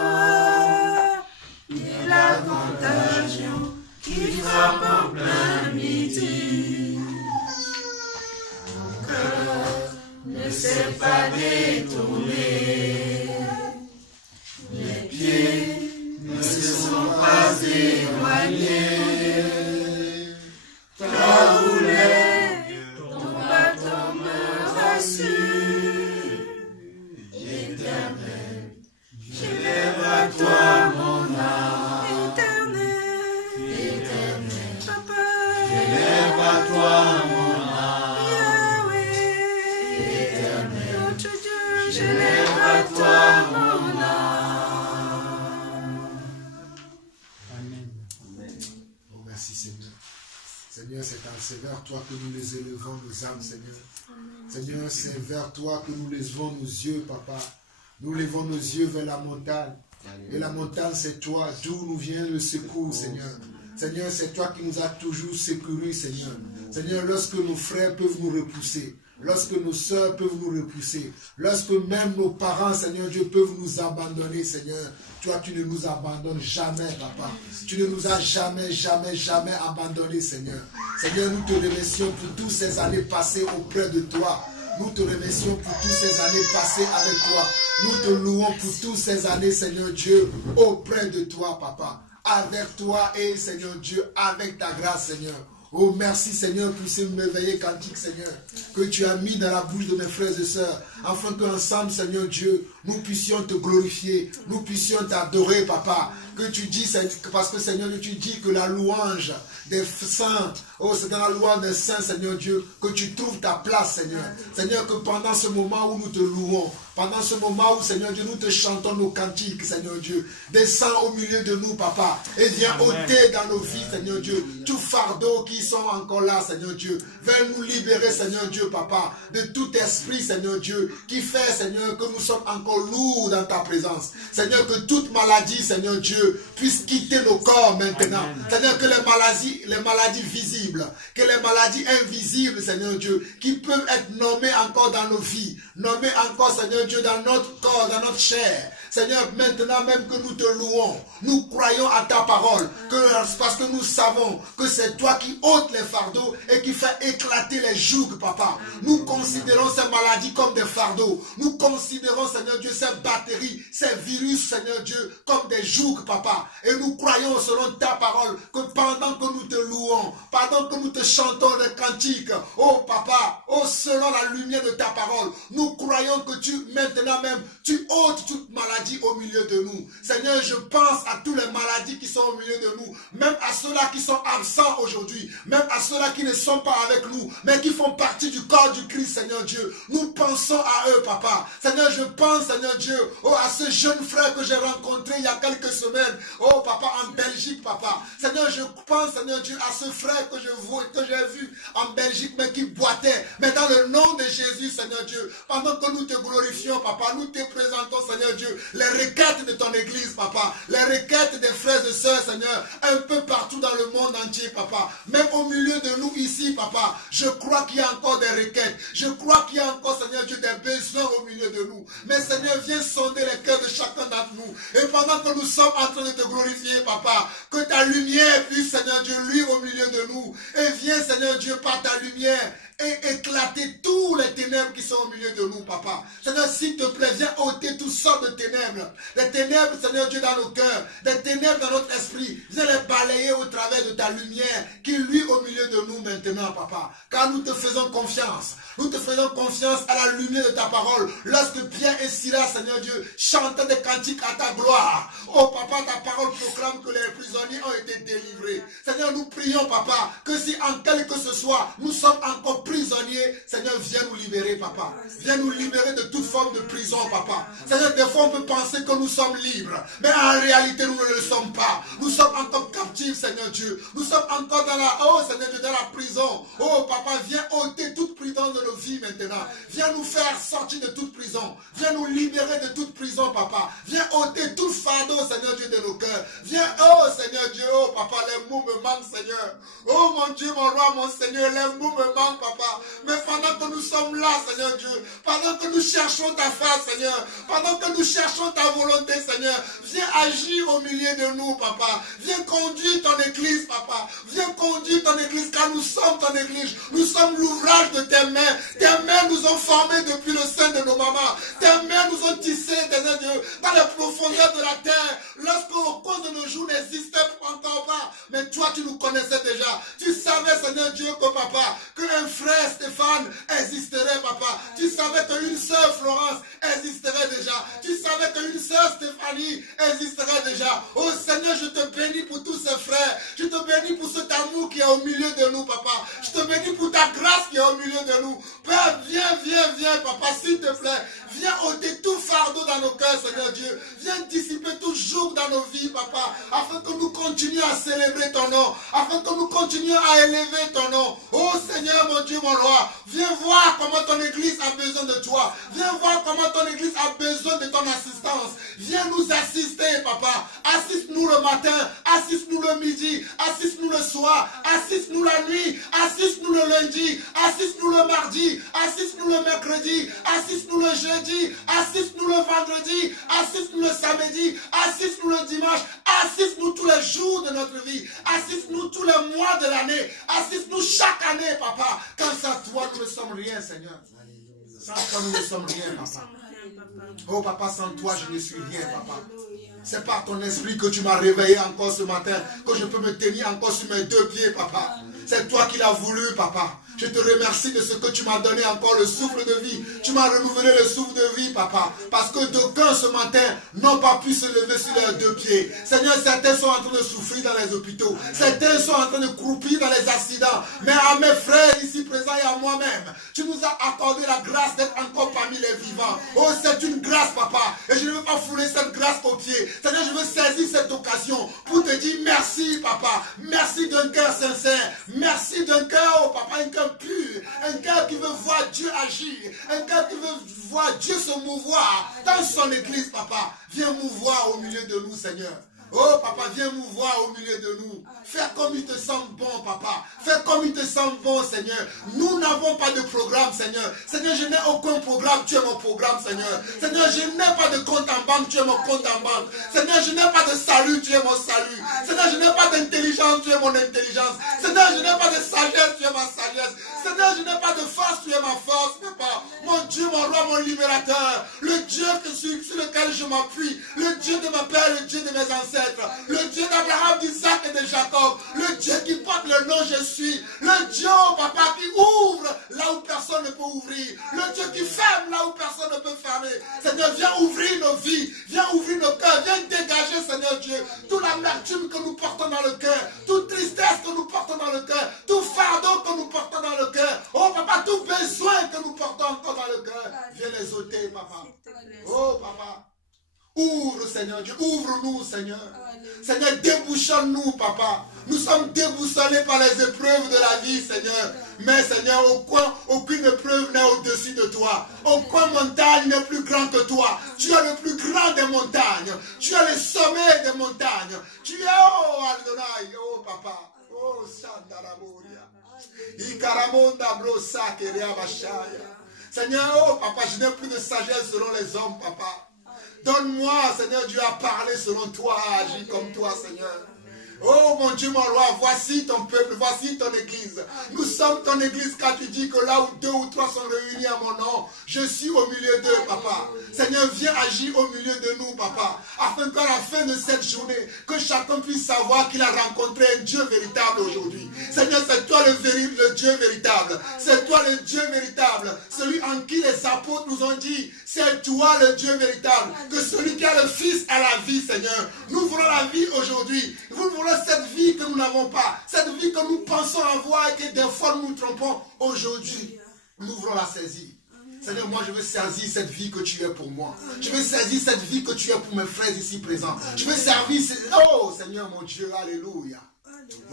ni la contagion qui frappe en plein midi. Mon cœur ne s'est pas détourné, mes pieds ne se sont pas éloignés. Ta houlette, ton bâton me rassure. Éternel, j'élève à toi mon âme. Éternel, Papa, j'élève à toi mon âme. Éternel, notre Dieu, j'élève à toi mon âme. Amen. Oh, merci Seigneur. Seigneur, c'est vers toi que nous les élevons nos âmes, Seigneur. Seigneur, c'est vers toi que nous levons nos yeux, Papa. Nous levons nos yeux vers la montagne. Et la montagne, c'est toi, d'où nous vient le secours, Seigneur. Seigneur, c'est toi qui nous as toujours secourus, Seigneur. Seigneur, lorsque nos frères peuvent nous repousser, lorsque nos sœurs peuvent nous repousser, lorsque même nos parents, Seigneur Dieu, peuvent nous abandonner, Seigneur, toi, tu ne nous abandonnes jamais, Papa. Tu ne nous as jamais, jamais, jamais abandonnés, Seigneur. Seigneur, nous te remercions pour toutes ces années passées auprès de toi. Nous te remercions pour toutes ces années passées avec toi. Nous te louons pour toutes ces années, Seigneur Dieu, auprès de toi, Papa. Avec toi et, Seigneur Dieu, avec ta grâce, Seigneur. Oh, merci, Seigneur, pour ce merveilleux cantique, Seigneur, que tu as mis dans la bouche de mes frères et sœurs, afin qu'ensemble, Seigneur Dieu, nous puissions te glorifier, nous puissions t'adorer, Papa. Que tu dis, parce que, Seigneur, tu dis que la louange des saints, oh, c'est dans la louange des saints, Seigneur Dieu, que tu trouves ta place, Seigneur. Seigneur, que pendant ce moment où nous te louons, pendant ce moment où, Seigneur Dieu, nous te chantons nos cantiques, Seigneur Dieu, descends au milieu de nous, Papa, et viens ôter dans nos vies, Seigneur Dieu, tout fardeau qui sont encore là, Seigneur Dieu. Viens nous libérer, Seigneur Dieu, Papa, de tout esprit, Seigneur Dieu, qui fait, Seigneur, que nous sommes encore lourds dans ta présence. Seigneur, que toute maladie, Seigneur Dieu, puisse quitter nos corps maintenant. Amen. Seigneur, que les maladies visibles, que les maladies invisibles, Seigneur Dieu, qui peuvent être nommées encore dans nos vies, nommées encore, Seigneur Dieu, dans notre corps, dans notre chair. Seigneur, maintenant même que nous te louons, nous croyons à ta parole, parce que nous savons que c'est toi qui ôtes les fardeaux et qui fait éclater les jougs, Papa. Nous considérons ces maladies comme des fardeaux. Nous considérons, Seigneur Dieu, ces batteries, ces virus, Seigneur Dieu, comme des jougs, Papa. Et nous croyons selon ta parole que pendant que nous te louons, pendant que nous te chantons les cantiques, oh Papa, oh selon la lumière de ta parole, nous croyons que tu, maintenant même, tu ôtes toute maladie au milieu de nous. Seigneur, je pense à toutes les maladies qui sont au milieu de nous, même à ceux-là qui sont absents aujourd'hui, même à ceux-là qui ne sont pas avec nous, mais qui font partie du corps du Christ, Seigneur Dieu. Nous pensons à eux, Papa. Seigneur, je pense, Seigneur Dieu, oh, à ce jeune frère que j'ai rencontré il y a quelques semaines, oh Papa, en Belgique, Papa. Seigneur, je pense, Seigneur Dieu, à ce frère que j'ai vu en Belgique, mais qui boitait. Mais dans le nom de Jésus, Seigneur Dieu, pendant que nous te glorifions, Papa, nous te présentons, Seigneur Dieu, les requêtes de ton église, Papa, les requêtes des frères et sœurs, Seigneur, un peu partout dans le monde entier, Papa, même au milieu de nous ici, Papa, je crois qu'il y a encore des requêtes, je crois qu'il y a encore, Seigneur Dieu, des besoins au milieu de nous, mais Seigneur, viens sonder les cœurs de chacun d'entre nous, et pendant que nous sommes en train de te glorifier, Papa, que ta lumière puisse, Seigneur Dieu, luire au milieu de nous, et viens, Seigneur Dieu, par ta lumière, et éclater tous les ténèbres qui sont au milieu de nous, Papa. Seigneur, s'il te plaît, viens ôter toutes sortes de ténèbres. Des ténèbres, Seigneur Dieu, dans nos cœurs. Des ténèbres dans notre esprit. Viens les balayer au travers de ta lumière qui luit au milieu de nous maintenant, Papa. Car nous te faisons confiance. Nous te faisons confiance à la lumière de ta parole. Lorsque Pierre et Silas, Seigneur Dieu, chantaient des cantiques à ta gloire. Oh, Papa, ta parole proclame que les prisonniers ont été délivrés. Seigneur, nous prions, Papa, que si en quelque ce soit, nous sommes encore prisonniers, Seigneur, viens nous libérer, Papa. Viens nous libérer de toute forme de prison, Papa. Seigneur, des fois on peut penser que nous sommes libres, mais en réalité nous ne le sommes pas. Nous sommes encore captifs, Seigneur Dieu. Nous sommes encore dans la, oh Seigneur Dieu, dans la prison. Oh Papa, viens ôter toute prison de de nos vies maintenant. Viens nous faire sortir de toute prison. Viens nous libérer de toute prison, papa. Viens ôter tout fardeau, Seigneur Dieu, de nos cœurs. Viens, oh Seigneur Dieu, oh papa, les mots me manquent, Seigneur. Oh mon Dieu, mon roi, mon Seigneur, les mots me manquent, papa. Mais pendant que nous sommes là, Seigneur Dieu, pendant que nous cherchons ta face, Seigneur, pendant que nous cherchons ta volonté, Seigneur, viens agir au milieu de nous, papa. Viens conduire ton église, papa. Viens conduire ton église, car nous sommes ton église. Nous sommes l'ouvrage de tes mains. Tes mains nous ont formés depuis le sein de nos mamans. Tes mains nous ont tissés, Seigneur Dieu, dans les profondeurs de la terre. Lorsqu'au cours de nos jours n'existait encore pas. Mais toi, tu nous connaissais déjà. Tu savais, Seigneur Dieu, que papa, qu'un frère Stéphane existerait, papa. Tu savais qu'une sœur Florence existerait déjà. Tu savais qu'une sœur Stéphanie existerait déjà. Oh Seigneur, je te bénis pour tous ces frères. Je te bénis pour cet amour qui est au milieu de nous, papa. Je te bénis pour ta grâce qui est au milieu de nous. Père, viens, papa, s'il te plaît. Viens ôter tout fardeau dans nos cœurs, Seigneur Dieu. Viens dissiper tout joug dans nos vies, papa, afin que nous continuions à célébrer ton nom, afin que nous continuions à élever ton nom. Oh Seigneur, mon Dieu, mon roi, viens voir comment ton église a besoin de toi. Viens voir comment ton église a besoin de ton assistance. Viens nous assister, papa. Assiste-nous le matin, assiste-nous le midi, assiste-nous le soir, assiste-nous la nuit, assiste-nous le lundi, assiste-nous le mardi, assiste-nous le mercredi, assiste-nous le jeudi, assiste-nous le vendredi, assiste-nous le samedi, assiste-nous le dimanche, assiste-nous tous les jours de notre vie, assiste-nous tous les mois de l'année, assiste-nous chaque année, papa, car sans toi nous ne sommes rien, Seigneur. Sans toi nous ne sommes rien, papa. Oh papa, sans toi je ne suis rien, papa. C'est par ton esprit que tu m'as réveillé encore ce matin, que je peux me tenir encore sur mes deux pieds, papa. C'est toi qui l'as voulu, papa. Je te remercie de ce que tu m'as donné encore le souffle de vie. Tu m'as renouvelé le souffle de vie, papa. Parce que d'aucuns ce matin n'ont pas pu se lever sur leurs deux pieds. Seigneur, certains sont en train de souffrir dans les hôpitaux. Certains sont en train de croupir dans les accidents. Mais à mes frères ici présents et à moi-même, tu nous as accordé la grâce d'être encore parmi les vivants. Oh, c'est une grâce, papa. Et je ne veux pas fouler cette grâce aux pieds. Seigneur, je veux saisir cette occasion pour te dire merci, papa. Merci d'un cœur sincère. Merci d'un cœur, oh papa, un cœur pur, un cœur qui veut voir Dieu agir, un cœur qui veut voir Dieu se mouvoir dans son église, papa. Viens mouvoir au milieu de nous, Seigneur. Oh papa, viens mouvoir au milieu de nous. Fais comme il te semble bon, papa. Fais comme il te semble bon, Seigneur. Nous n'avons pas de programme, Seigneur. Seigneur, je n'ai aucun programme, tu es mon programme, Seigneur. Seigneur, je n'ai pas de compte en banque, tu es mon compte en banque. Seigneur, je n'ai pas de salut, tu es mon salut. Seigneur, je n'ai pas d'intelligence, tu es mon intelligence. Seigneur, je n'ai pas de sagesse, tu es ma sagesse. Seigneur, je n'ai pas de force, tu es ma force, papa. Mon Dieu, mon roi, mon libérateur. Le Dieu sur lequel je m'appuie. Le Dieu de ma père, le Dieu de mes ancêtres. Le Dieu d'Abraham, d'Isaac et de Jacob. Le Dieu qui porte le nom je suis. Le Dieu, papa, qui ouvre là où personne ne peut ouvrir. Le Dieu qui ferme là où personne ne peut fermer. Seigneur, viens ouvrir nos vies. Viens ouvrir nos cœurs. Viens dégager, Seigneur Dieu, toute l'amertume que nous portons dans le cœur. Toute tristesse que nous portons dans le cœur. Tout fardeau que nous portons dans le cœur. Oh, papa, tout besoin que nous portons encore dans le cœur. Viens les ôter, papa. Oh, papa. Ouvre, Seigneur Dieu, ouvre-nous, Seigneur. Seigneur, débouchonne-nous, papa. Nous sommes déboussolés par les épreuves de la vie, Seigneur. Mais, Seigneur, aucune épreuve n'est au-dessus de toi. Aucune montagne n'est plus grande que toi. Tu es le plus grand des montagnes. Tu es le sommet des montagnes. Tu es, oh, Adonai, oh, papa. Oh, Sandaraboria. Ikaramonda brosa kerea bashaya. Seigneur, oh, papa, je n'ai plus de sagesse selon les hommes, papa. Donne-moi, Seigneur Dieu, à parler selon toi, à agir comme toi, Seigneur. Oh mon Dieu, mon roi, voici ton peuple, voici ton église. Nous sommes ton église car tu dis que là où 2 ou 3 sont réunis à mon nom, je suis au milieu d'eux, papa. Seigneur, viens agir au milieu de nous, papa. Afin qu'à la fin de cette journée, que chacun puisse savoir qu'il a rencontré un Dieu véritable aujourd'hui. Seigneur, c'est toi le Dieu véritable. C'est toi le Dieu véritable. Celui en qui les apôtres nous ont dit, c'est toi le Dieu véritable. Que celui qui a le Fils a la vie, Seigneur. Nous voulons la vie aujourd'hui. Nous voulons cette vie que nous n'avons pas. Cette vie que nous pensons avoir et que des fois nous nous trompons. Aujourd'hui, nous voulons la saisir. Seigneur, moi je veux saisir cette vie que tu es pour moi. Je veux saisir cette vie que tu es pour mes frères ici présents. Je veux servir. Oh Seigneur mon Dieu, alléluia.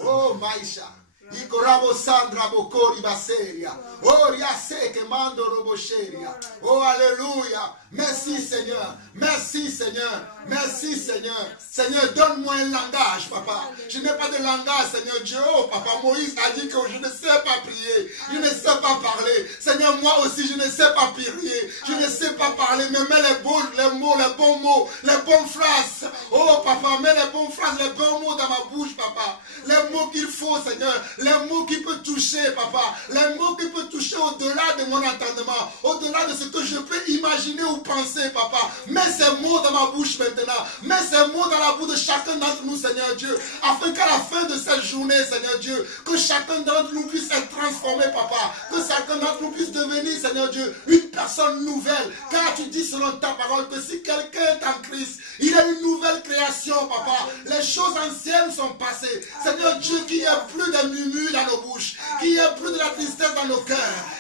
Oh Maïcha. Ikorabo Sandra Bokori Baseria. Oh, Riase Kemando Robosheria. Oh, alléluia. Merci Seigneur. Merci Seigneur. Merci Seigneur. Seigneur, donne-moi un langage, papa. Je n'ai pas de langage, Seigneur Dieu. Oh, papa, Moïse a dit que je ne sais pas prier. Je ne sais pas parler. Seigneur, moi aussi, je ne sais pas prier. Je ne sais pas parler. Mais mets les bons mots, les bons mots, les bonnes phrases. Oh, papa, mets les bonnes phrases, les bons mots dans ma bouche, papa. Les mots qu'il faut, Seigneur. Les mots qui peuvent toucher, papa. Les mots qui peuvent toucher au-delà de mon entendement. Au-delà de ce que je peux imaginer ou penser, papa. Mets ces mots dans ma bouche maintenant. Mets ces mots dans la bouche de chacun d'entre nous, Seigneur Dieu. Afin qu'à la fin de cette journée, Seigneur Dieu, que chacun d'entre nous puisse être transformé, papa. Que chacun d'entre nous puisse devenir, Seigneur Dieu, une personne nouvelle. Car tu dis selon ta parole que si quelqu'un est en Christ, il a une nouvelle création, papa. Les choses anciennes sont passées. Seigneur Dieu, qu'il n'y ait plus de murmures dans nos bouches, qu'il n'y ait plus de la tristesse dans nos cœurs,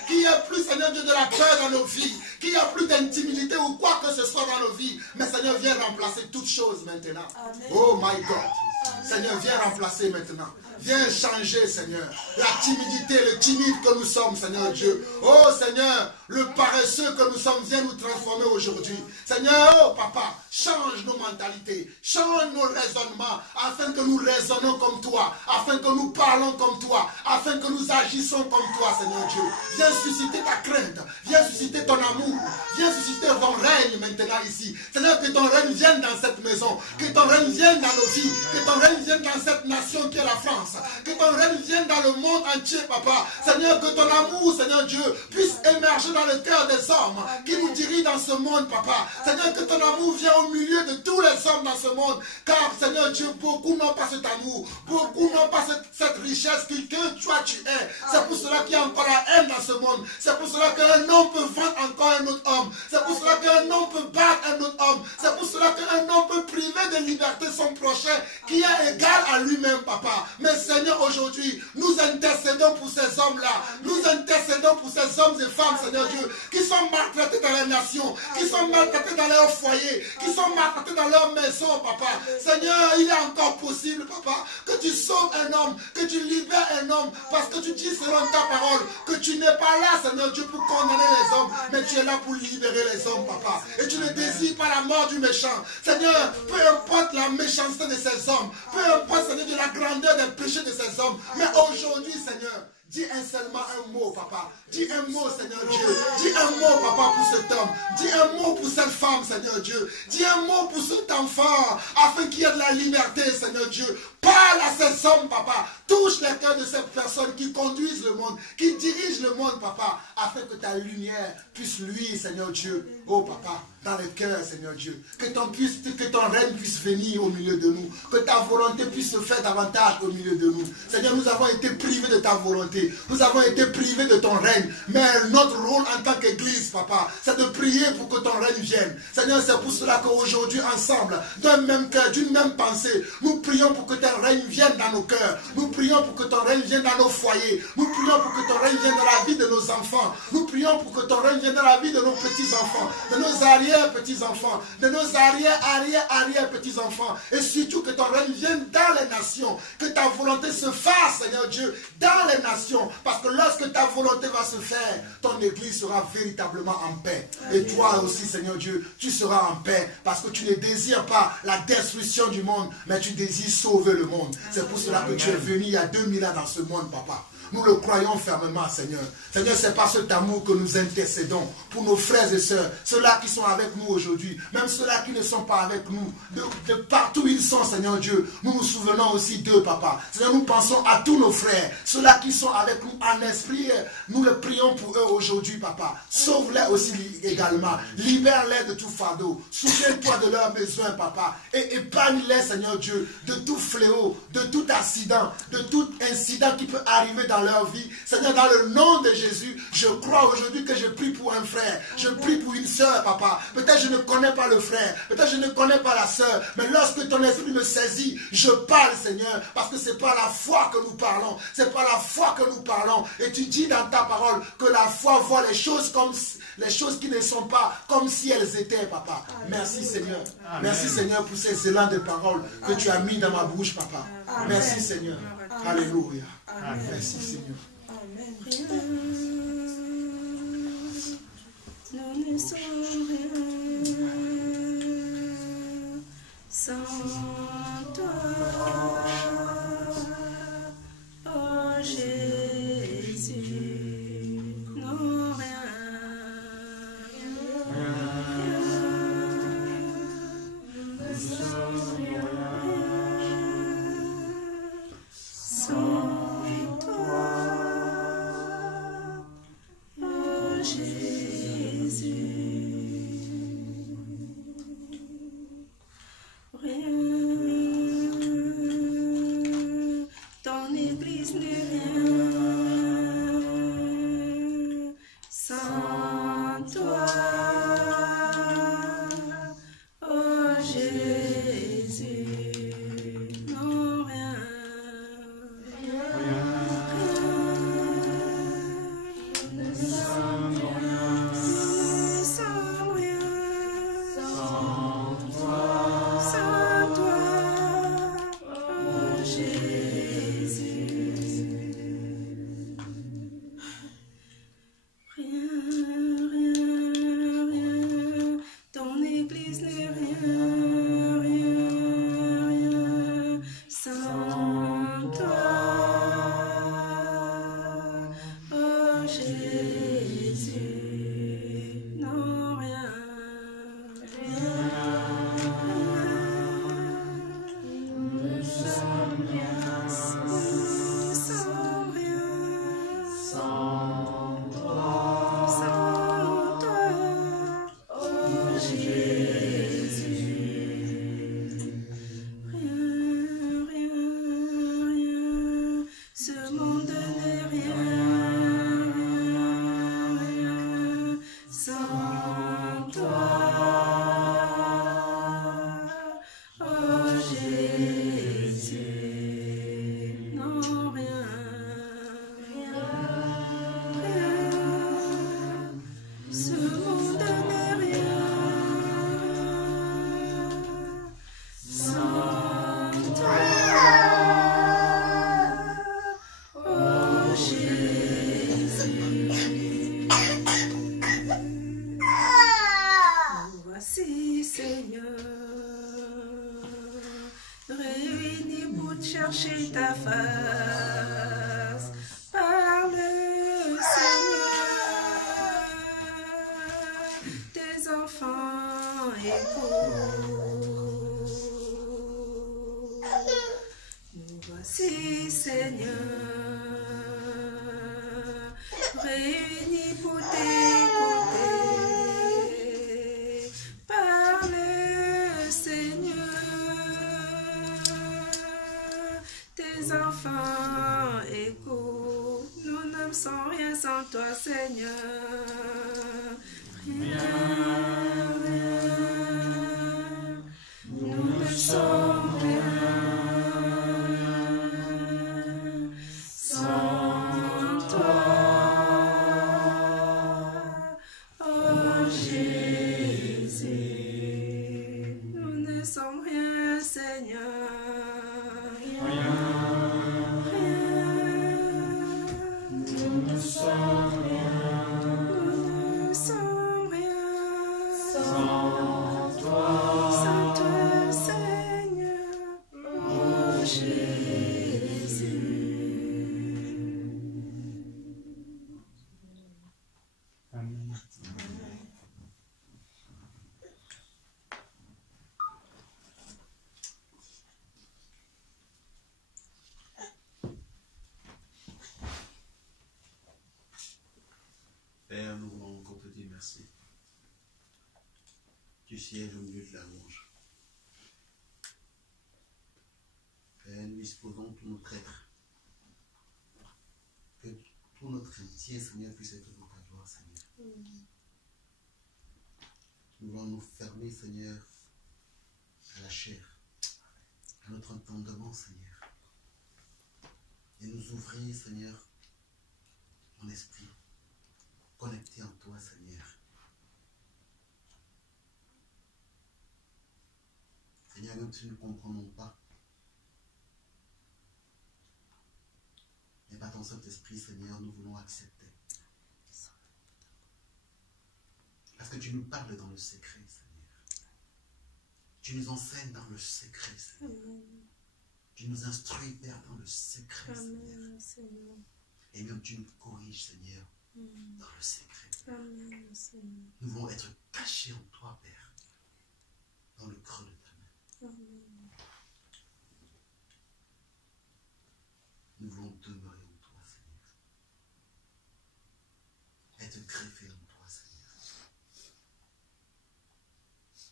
qu'il n'y ait plus, Seigneur Dieu, de la peur dans nos vies, qu'il n'y ait plus d'intimidité ou quoi que ce soit dans nos vies. Mais Seigneur, viens remplacer toutes choses maintenant. Amen. Oh my God. Amen. Seigneur, viens remplacer maintenant. Viens changer, Seigneur. La timidité, le timide que nous sommes, Seigneur Dieu. Oh Seigneur, le paresseux que nous sommes, viens nous transformer aujourd'hui. Seigneur, oh Papa, change nos mentalités, change nos raisonnements, afin que nous raisonnons comme toi, afin que nous parlons comme toi, afin que nous agissons comme toi, Seigneur Dieu. Viens susciter ta crainte, viens susciter ton amour, viens susciter ton règne maintenant ici. Seigneur, que ton règne vienne dans cette maison, que ton règne vienne dans nos vies, que ton règne vienne dans cette nation qui est la France. Que ton règne vienne dans le monde entier, papa. Seigneur, que ton amour, Seigneur Dieu, puisse émerger dans le cœur des hommes qui nous dirigent dans ce monde, papa. Seigneur, que ton amour vienne au milieu de tous les hommes dans ce monde. Car, Seigneur Dieu, beaucoup n'ont pas cet amour. Beaucoup n'ont pas cette richesse que toi tu es. C'est pour cela qu'il y a encore la haine dans ce monde. C'est pour cela qu'un homme peut vendre encore un autre homme. C'est pour cela qu'un homme peut battre un autre homme. C'est pour cela qu'un homme peut priver de liberté son prochain qui est égal à lui-même, papa. Mais Seigneur, aujourd'hui, nous intercédons pour ces hommes-là. Nous intercédons pour ces hommes et femmes, Seigneur Dieu, qui sont maltraités dans les nations, qui sont maltraités dans leur foyer, qui sont maltraités dans leur maison, papa. Seigneur, il est encore possible, papa, que tu sauves un homme, que tu libères un homme, parce que tu dis selon ta parole que tu n'es pas là, Seigneur Dieu, pour condamner les hommes, mais tu es là pour libérer les hommes, papa. Et tu ne désires pas la mort du méchant. Seigneur, peu importe la méchanceté de ces hommes, peu importe, Seigneur, de la grandeur des péchés de ces hommes. Mais aujourd'hui, Seigneur, dis seulement un mot, papa. Dis un mot, Seigneur Dieu. Dis un mot, papa, pour cet homme. Dis un mot pour cette femme, Seigneur Dieu. Dis un mot pour cet enfant, afin qu'il y ait de la liberté, Seigneur Dieu. Parle à ces hommes, papa. Touche les cœurs de ces personnes qui conduisent le monde, qui dirigent le monde, papa, afin que ta lumière puisse luire, Seigneur Dieu. Oh, papa, dans le cœur, Seigneur Dieu. Que ton règne puisse venir au milieu de nous. Que ta volonté puisse se faire davantage au milieu de nous. Seigneur, nous avons été privés de ta volonté. Nous avons été privés de ton règne. Mais notre rôle en tant qu'Église, papa, c'est de prier pour que ton règne vienne. Seigneur, c'est pour cela qu'aujourd'hui, ensemble, d'un même cœur, d'une même pensée, nous prions pour que ton règne vienne dans nos cœurs. Nous prions pour que ton règne vienne dans nos foyers. Nous prions pour que ton règne vienne dans la vie de nos enfants. Nous prions pour que ton règne vienne dans la vie de nos petits-enfants, de nos arrière-petits-enfants, de nos arrière-petits-enfants. Et surtout que ton règne vienne dans les nations. Que ta volonté se fasse, Seigneur Dieu, dans les nations. Parce que lorsque ta volonté va se faire, ton Église sera véritablement en paix. Et toi aussi, Seigneur Dieu, tu seras en paix. Parce que tu ne désires pas la destruction du monde, mais tu désires sauver le monde. C'est pour cela que tu es venu il y a 2000 ans dans ce monde, papa. Nous le croyons fermement, Seigneur. Seigneur, c'est par cet amour que nous intercédons pour nos frères et sœurs, ceux-là qui sont avec nous aujourd'hui, même ceux-là qui ne sont pas avec nous, de partout où ils sont, Seigneur Dieu. Nous nous souvenons aussi d'eux, papa. Seigneur, nous pensons à tous nos frères, ceux-là qui sont avec nous en esprit. Nous les prions pour eux aujourd'hui, papa. Sauve-les aussi également. Libère-les de tout fardeau. Souviens-toi de leurs besoins, papa. Et épargne-les, Seigneur Dieu, de tout fléau, de tout accident, de tout incident qui peut arriver dans leur vie. Seigneur, dans le nom de Jésus, je crois aujourd'hui que je prie pour un frère, je prie pour une soeur, papa. Peut-être je ne connais pas le frère, peut-être je ne connais pas la soeur, mais lorsque ton esprit me saisit, je parle, Seigneur, parce que c'est par la foi que nous parlons, c'est par la foi que nous parlons. Et tu dis dans ta parole que la foi voit les choses comme les choses qui ne sont pas comme si elles étaient, papa. Merci, Seigneur. Merci, Seigneur, pour ces élans de parole que tu as mis dans ma bouche, papa. Merci, Seigneur. Alléluia. Merci Seigneur. Amen. Nous ne sommes rien sans toi, oh Jésus, non rien. Nous sommes rien sans toi, oh Jésus. Rien, ton église n'est rien sans toi, oh Jésus, non rien, nous ne sommes rien sans toi, oh Jésus. Rien, ton église n'est rien sans toi, oh Jésus, non rien, nous ne sommes rien sans toi, oh Jésus. Rien, ce monde n'est rien sans toi, oh Jésus, non rien, ce monde n'est rien sans toi, oh Jésus. Nous voici, Seigneur, réunis pour chercher ta face. Parle, Seigneur, tes enfants écoutent. Nous voici, Seigneur, réunis pour t'écouter. Parle, Seigneur, tes enfants écoutent. Nous ne sommes rien sans toi, Seigneur. Rien. Nous ne sommes rien sans toi, oh Jésus. Nous ne sommes rien, Seigneur. Rien. Nous ne sommes rien sans toi, Seigneur, oh Jésus. Amen. Père, nous voulons encore te dire merci. Tu sièges au milieu de la louange. Père, nous disposons tout notre être. Que tout notre entier, Seigneur, puisse être pour ta gloire, Seigneur. Nous voulons nous fermer, Seigneur, à la chair, à notre entendement, Seigneur. Et nous ouvrir, Seigneur, mon esprit, connecté en toi, Seigneur. Seigneur, même si nous ne comprenons pas, ton Saint-Esprit, Seigneur, nous voulons accepter. Parce que tu nous parles dans le secret, Seigneur. Tu nous enseignes dans le secret, Seigneur. Tu nous instruis, Père, dans le secret, Seigneur. Et même tu nous corriges, Seigneur, dans le secret. Nous voulons être cachés en toi, Père, dans le creux de ta main. Nous voulons demeurer en toi, Seigneur. Être greffés en toi, Seigneur.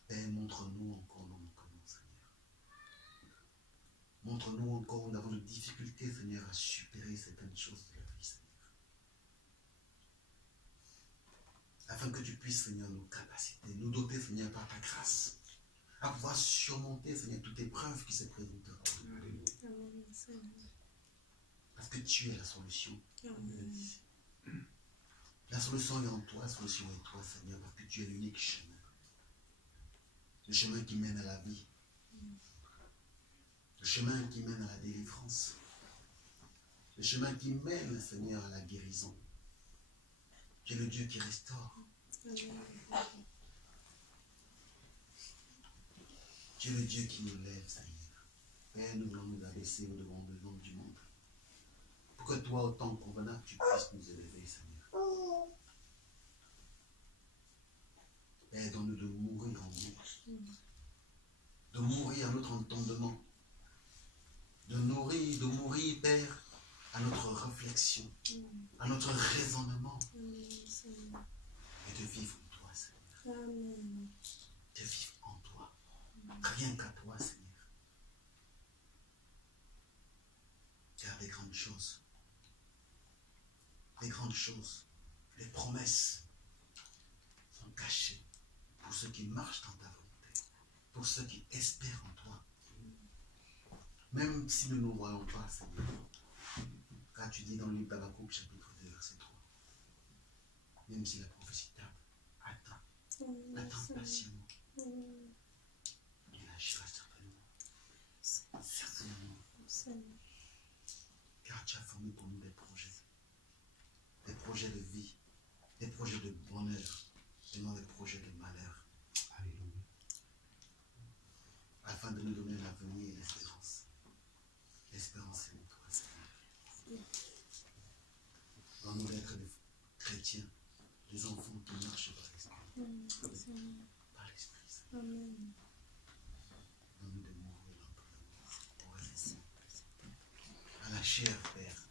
Père, montre-nous encore nos manquements, Seigneur. Montre-nous encore où nous avons de difficultés, Seigneur, à supérer certaines choses de la vie, Seigneur. Afin que tu puisses, Seigneur, nos capacités, nous doter, Seigneur, par ta grâce, à pouvoir surmonter, Seigneur, toute épreuve qui se présentera. Parce que tu es la solution. La solution est en toi, la solution est en toi, Seigneur, parce que tu es l'unique chemin. Le chemin qui mène à la vie. Le chemin qui mène à la délivrance. Le chemin qui mène, Seigneur, à la guérison. Tu es le Dieu qui restaure. Tu es le Dieu qui nous lève, Seigneur. Père, nous voulons nous abaisser au-devant de l'homme du monde. Pour que toi, au temps convenable, tu puisses nous élever, Seigneur. Père, donne-nous de mourir en nous. De mourir à notre entendement. De mourir, Père, à notre réflexion, à notre raisonnement. Et de vivre en toi, Seigneur. De vivre en toi. Rien qu'à toi, Seigneur. Car les grandes choses, les promesses sont cachées pour ceux qui marchent dans ta volonté, pour ceux qui espèrent en toi. Même si nous ne nous voyons pas, Seigneur. Car tu dis dans le livre d'Habakkuk, chapitre 2, verset 3. Même si la prophétie tarde, attends patiemment. Il agira certainement. Car tu as formé pour nous des projets de vie, des projets de bonheur, et non des projets de malheur. Alléluia. Afin de nous donner l'avenir et l'espérance. L'espérance est en toi, Seigneur. Dans nous d'être des chrétiens, des enfants qui marchent par l'esprit. Par l'esprit, Seigneur. Dans nous de mourir à la chair, Père.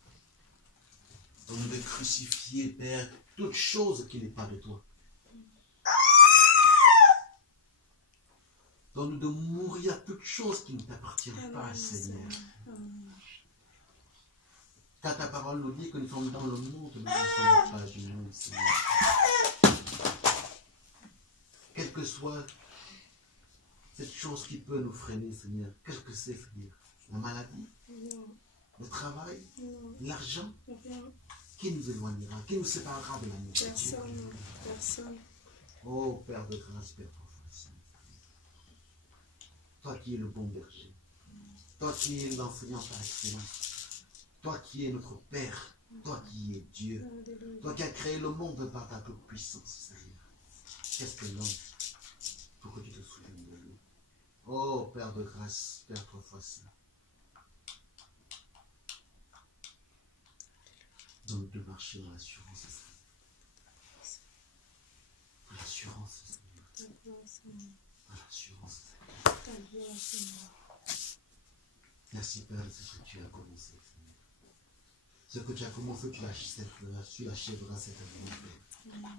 Dans nous de crucifier, Père, toute chose qui n'est pas de toi. Dans nous de mourir à toute chose qui ne t'appartient pas, Seigneur. Car ta parole nous dit que nous sommes dans le monde, mais nous ne sommes pas du monde, Seigneur. Quelle que soit cette chose qui peut nous freiner, Seigneur, qu'est-ce que c'est, Seigneur? La maladie? Le travail? L'argent? Qui nous éloignera? Qui nous séparera de l'amour? Personne. Oh, Père de grâce, Père profond. Toi qui es le bon berger. Toi qui es l'enseignant par excellence. Toi qui es notre Père. Toi qui es Dieu. Toi qui as créé le monde par ta toute puissance, Seigneur. Qu'est-ce que l'homme pour que tu te souviennes de lui? Oh, Père de grâce, Père trois saint. Donc de marcher dans l'assurance, Seigneur. L'assurance, Seigneur. Dans l'assurance, Seigneur. Merci, Père, de ce que tu as commencé, Seigneur. Ce que tu as commencé, tu l'achèveras cette année, Père.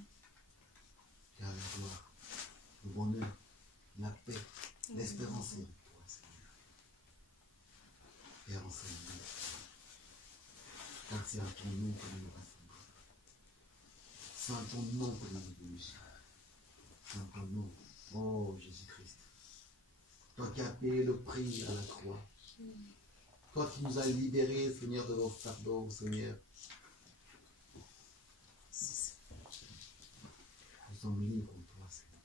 Car la gloire, le bonheur, la paix, l'espérance est en toi, Seigneur. Père, enseigne-nous. Car c'est à ton nom que nous nous rassemblons. C'est à ton nom que nous nous bénissons. C'est à ton nom, oh Jésus-Christ. Toi qui as payé le prix à la croix. Toi qui nous as libérés, Seigneur, de nos fardeaux, Seigneur. Nous sommes libres en toi, Seigneur.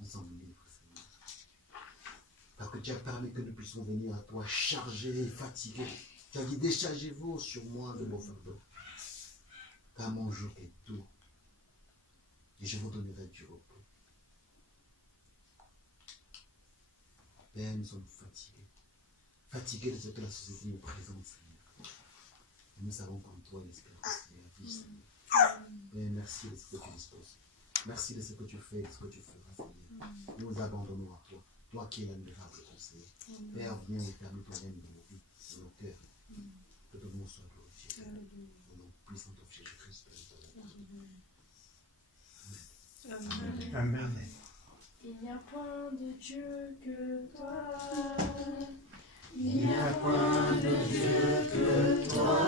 Nous sommes libres, Seigneur. Parce que tu as permis que nous puissions venir à toi chargés et fatigués. Tu as dit, déchargez-vous sur moi de vos fardeaux, car mon joug est doux, et je vous donnerai du repos. Père, nous sommes fatigués. Fatigués de ce que la société nous présente, Seigneur. Et nous savons qu'en toi, l'espérance est la vie, Seigneur. Père, merci de ce que tu disposes. Merci de ce que tu fais et de ce que tu feras, Seigneur. Nous nous abandonnons à toi. Toi qui es l'admirable conseiller. Père, viens établir ton règne dans nos vies, dans nos cœurs. Que ton nom soit glorifié. Au nom puissant de Jésus-Christ. Amen. Amen. Il n'y a point de Dieu que toi. Il n'y a point de Dieu que toi.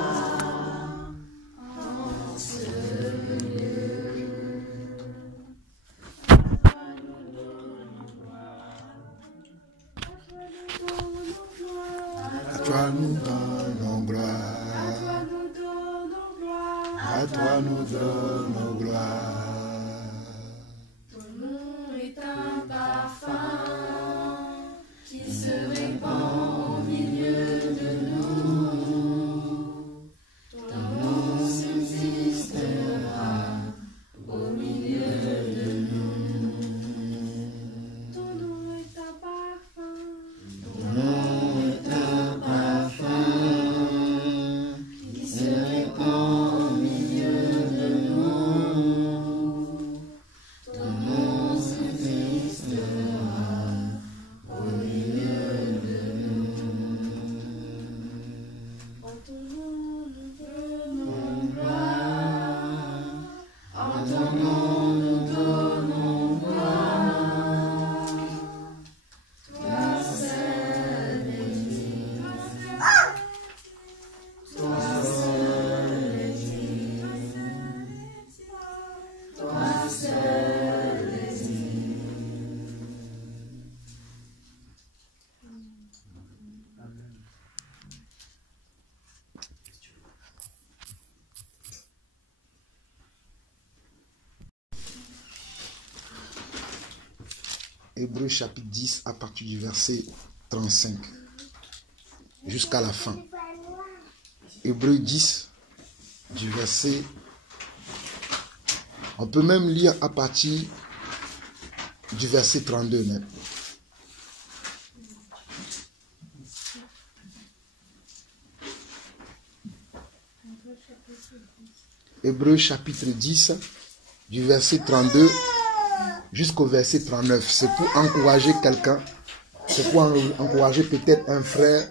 En ce lieu. À toi nous donnons gloire. À toi nous donnons gloire. Ton nom est un parfum qui se répand au milieu de nous. Ton nom subsistera au milieu de nous. Ton nom est un parfum. Ton nom est un parfum Qui se répand au milieu de nous. Ton nom subsistera au milieu de nous. En ton nom nous donnons gloire. En ton nom nous donnons gloire. Toi seul est digne. Toi seul est digne. Toi seul est digne. Hébreux chapitre 10 à partir du verset 35 jusqu'à la fin. Hébreux 10 du verset. On peut même lire à partir du verset 32 même. Hébreux chapitre 10 du verset 32 jusqu'au verset 39. C'est pour encourager quelqu'un. C'est pour encourager peut-être un frère,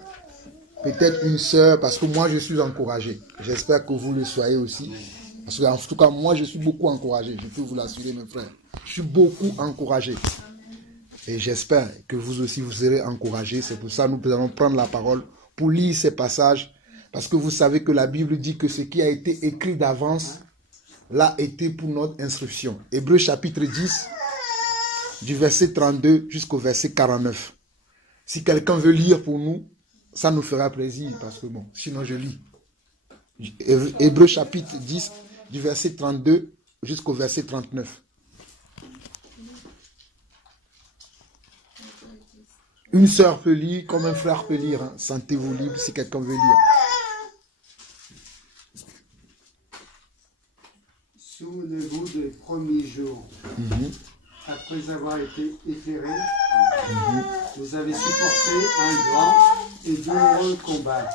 peut-être une soeur, parce que moi je suis encouragé. J'espère que vous le soyez aussi. Parce que en tout cas, moi je suis beaucoup encouragé. Je peux vous l'assurer, mes frères. Je suis beaucoup encouragé. Et j'espère que vous aussi vous serez encouragés. C'est pour ça que nous allons prendre la parole pour lire ces passages. Parce que vous savez que la Bible dit que ce qui a été écrit d'avance l'a été pour notre instruction. Hébreux chapitre 10, du verset 32 jusqu'au verset 49. Si quelqu'un veut lire pour nous, ça nous fera plaisir. Parce que bon, sinon je lis. Hébreux chapitre 10, du verset 32 jusqu'au verset 39. Une sœur peut lire comme un frère peut lire. Hein. Sentez-vous libre si quelqu'un veut lire. Souvenez-vous des premiers jours. Après avoir été éclairés, vous avez supporté un grand et douloureux combat.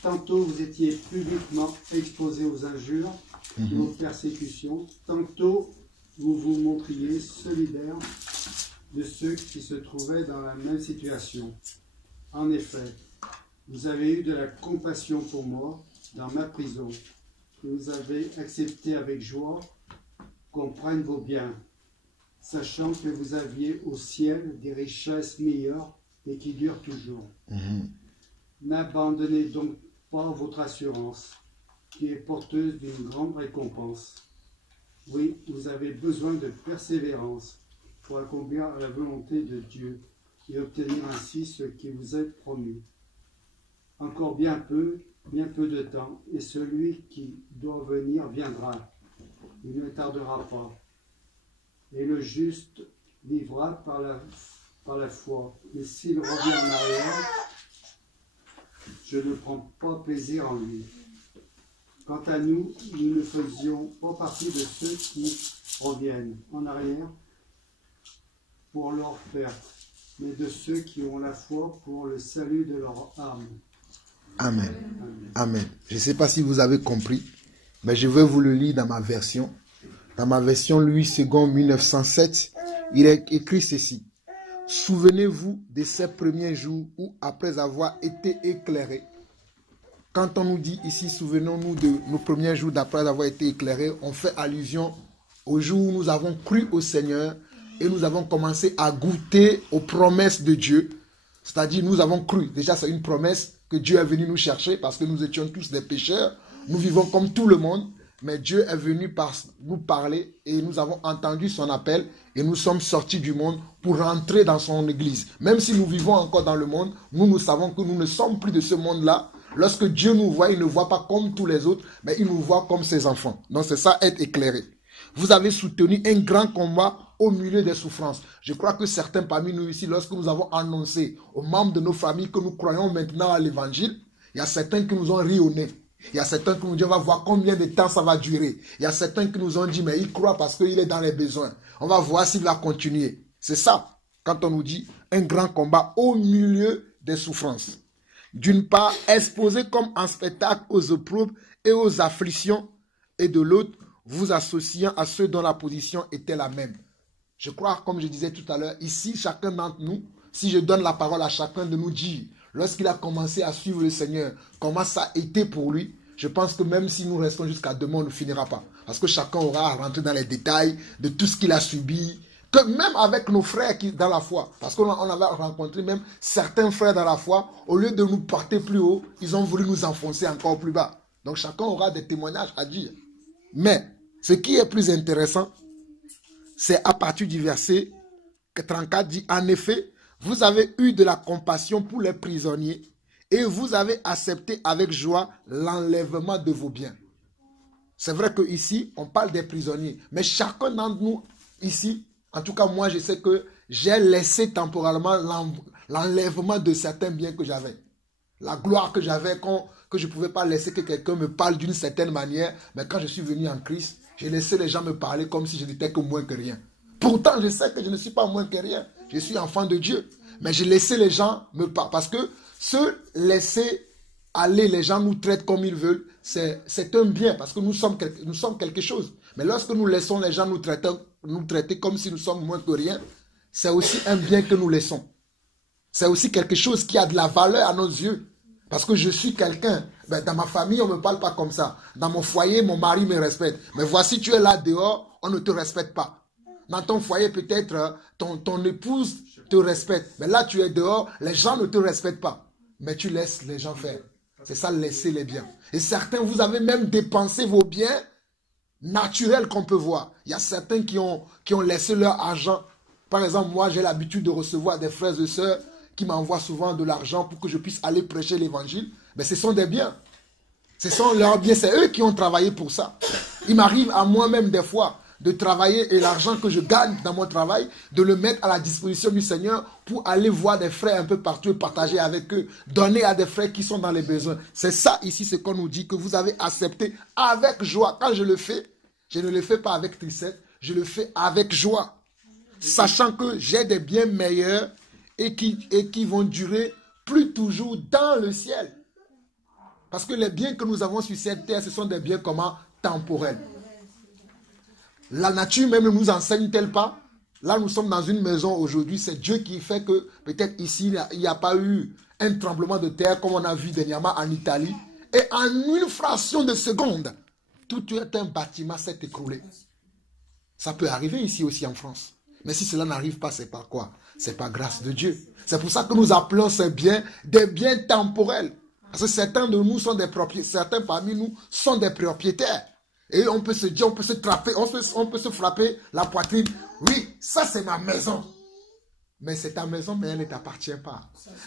Tantôt vous étiez publiquement exposés aux injures et aux persécutions. Tantôt vous vous montriez solidaires de ceux qui se trouvaient dans la même situation. En effet, vous avez eu de la compassion pour moi dans ma prison. Vous avez accepté avec joie qu'on prenne vos biens, sachant que vous aviez au ciel des richesses meilleures et qui durent toujours. N'abandonnez donc pas votre assurance, qui est porteuse d'une grande récompense. Oui, vous avez besoin de persévérance pour accomplir la volonté de Dieu et obtenir ainsi ce qui vous est promis. Encore bien peu de temps, et celui qui doit venir viendra. Il ne tardera pas. Et le juste vivra par la foi. Mais s'il revient en arrière, je ne prends pas plaisir en lui. Quant à nous, nous ne faisions pas partie de ceux qui reviennent en arrière pour leur perte, mais de ceux qui ont la foi pour le salut de leur âme. Amen. Amen. Je ne sais pas si vous avez compris, mais je vais vous le lire dans ma version. Dans ma version Louis II 1907, il est écrit ceci. Souvenez-vous de ces premiers jours où, après avoir été éclairés, quand on nous dit ici, souvenons-nous de nos premiers jours d'après avoir été éclairés, on fait allusion au jour où nous avons cru au Seigneur et nous avons commencé à goûter aux promesses de Dieu. C'est-à-dire, nous avons cru. Déjà, c'est une promesse que Dieu est venu nous chercher parce que nous étions tous des pécheurs. Nous vivons comme tout le monde, mais Dieu est venu nous parler et nous avons entendu son appel et nous sommes sortis du monde pour rentrer dans son église. Même si nous vivons encore dans le monde, nous savons que nous ne sommes plus de ce monde-là. Lorsque Dieu nous voit, il ne voit pas comme tous les autres, mais il nous voit comme ses enfants. Donc c'est ça, être éclairé. Vous avez soutenu un grand combat au milieu des souffrances. Je crois que certains parmi nous ici, lorsque nous avons annoncé aux membres de nos familles que nous croyons maintenant à l'évangile, il y a certains qui nous ont ri au nez. Il y a certains qui nous disent, on va voir combien de temps ça va durer. Il y a certains qui nous ont dit, mais il croit parce qu'il est dans les besoins. On va voir s'il va continuer. C'est ça, quand on nous dit un grand combat au milieu des souffrances. D'une part, exposé comme un spectacle aux épreuves et aux afflictions, et de l'autre, vous associant à ceux dont la position était la même. Je crois, comme je disais tout à l'heure, ici, chacun d'entre nous, si je donne la parole à chacun de nous dire, lorsqu'il a commencé à suivre le Seigneur, comment ça a été pour lui, je pense que même si nous restons jusqu'à demain, on ne finira pas. Parce que chacun aura à rentrer dans les détails de tout ce qu'il a subi, que même avec nos frères qui dans la foi, parce qu'on avait rencontré même certains frères dans la foi, au lieu de nous porter plus haut, ils ont voulu nous enfoncer encore plus bas. Donc chacun aura des témoignages à dire. Mais ce qui est plus intéressant, c'est à partir du verset 34 dit, en effet, vous avez eu de la compassion pour les prisonniers et vous avez accepté avec joie l'enlèvement de vos biens. C'est vrai qu'ici, on parle des prisonniers, mais chacun d'entre nous ici, en tout cas moi je sais que j'ai laissé temporairement l'enlèvement de certains biens que j'avais. La gloire que j'avais, que je ne pouvais pas laisser que quelqu'un me parle d'une certaine manière, mais quand je suis venu en Christ, j'ai laissé les gens me parler comme si je n'étais que moins que rien. Pourtant, je sais que je ne suis pas moins que rien. Je suis enfant de Dieu. Mais j'ai laissé les gens me parler. Parce que se laisser aller, les gens nous traitent comme ils veulent, c'est un bien. Parce que nous sommes quelque chose. Mais lorsque nous laissons les gens nous traiter comme si nous sommes moins que rien, c'est aussi un bien que nous laissons. C'est aussi quelque chose qui a de la valeur à nos yeux. Parce que je suis quelqu'un. Ben, dans ma famille, on ne me parle pas comme ça. Dans mon foyer, mon mari me respecte. Mais voici, tu es là dehors, on ne te respecte pas. Dans ton foyer, peut-être, ton épouse te respecte. Mais là, tu es dehors, les gens ne te respectent pas. Mais tu laisses les gens faire. C'est ça, laisser les biens. Et certains, vous avez même dépensé vos biens naturels qu'on peut voir. Il y a certains qui ont laissé leur argent. Par exemple, moi, j'ai l'habitude de recevoir des frères et sœurs qui m'envoient souvent de l'argent pour que je puisse aller prêcher l'évangile. Mais ce sont des biens. Ce sont leurs biens. C'est eux qui ont travaillé pour ça. Il m'arrive à moi-même des fois de travailler et l'argent que je gagne dans mon travail, de le mettre à la disposition du Seigneur pour aller voir des frères un peu partout et partager avec eux, donner à des frères qui sont dans les besoins. C'est ça ici ce qu'on nous dit, que vous avez accepté avec joie. Quand je le fais, je ne le fais pas avec tristesse, je le fais avec joie. Sachant que j'ai des biens meilleurs et qui vont durer plus toujours dans le ciel. Parce que les biens que nous avons sur cette terre, ce sont des biens comment temporels. La nature même ne nous enseigne-t-elle pas? Là, nous sommes dans une maison aujourd'hui. C'est Dieu qui fait que peut-être ici, il n'y a pas eu un tremblement de terre comme on a vu dernièrement en Italie. Et en une fraction de seconde, tout un bâtiment s'est écroulé. Ça peut arriver ici aussi en France. Mais si cela n'arrive pas, c'est pas quoi? C'est pas grâce de Dieu. C'est pour ça que nous appelons ces biens des biens temporels. Parce que certains de nous sont des propriétaires. Certains parmi nous sont des propriétaires. Et on peut se dire, on peut se trapper, on peut se frapper la poitrine. Oui, ça c'est ma maison. Mais c'est ta maison, mais elle ne t'appartient pas.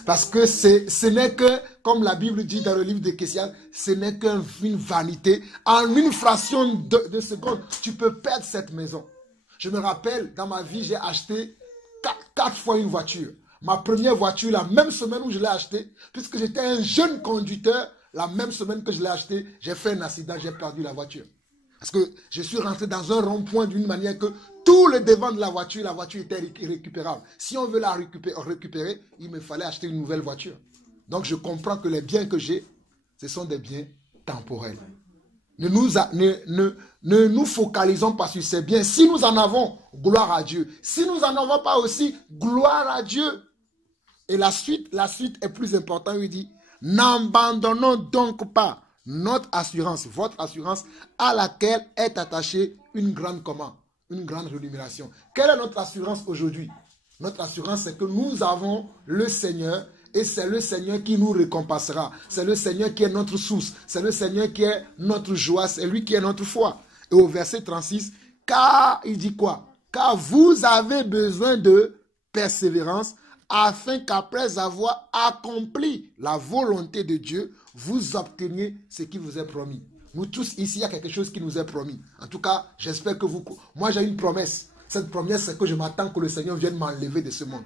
Parce que ce n'est que, comme la Bible dit dans le livre d'Ecclésiaste, ce n'est qu'une vanité. En une fraction de seconde, tu peux perdre cette maison. Je me rappelle, dans ma vie, j'ai acheté 4 fois une voiture. ma première voiture la même semaine où je l'ai achetée, puisque j'étais un jeune conducteur, la même semaine que je l'ai achetée, j'ai fait un accident, j'ai perdu la voiture. Parce que je suis rentré dans un rond-point d'une manière que tout le devant de la voiture était irrécupérable. Si on veut la récupérer, il me fallait acheter une nouvelle voiture. Donc je comprends que les biens que j'ai, ce sont des biens temporels. Ne nous focalisons pas sur ces biens. Si nous en avons, gloire à Dieu. Si nous n'en avons pas aussi, gloire à Dieu. Et la suite est plus importante. Il dit, n'abandonnons donc pas notre assurance, votre assurance, à laquelle est attachée une grande rémunération. Quelle est notre assurance aujourd'hui? Notre assurance, c'est que nous avons le Seigneur. Et c'est le Seigneur qui nous récompensera. C'est le Seigneur qui est notre source. C'est le Seigneur qui est notre joie. C'est lui qui est notre foi. Et au verset 36, car il dit quoi? Car vous avez besoin de persévérance afin qu'après avoir accompli la volonté de Dieu, vous obteniez ce qui vous est promis. Nous tous ici, il y a quelque chose qui nous est promis. En tout cas, j'espère que vous... Moi, j'ai une promesse. Cette promesse, c'est que je m'attends que le Seigneur vienne m'enlever de ce monde.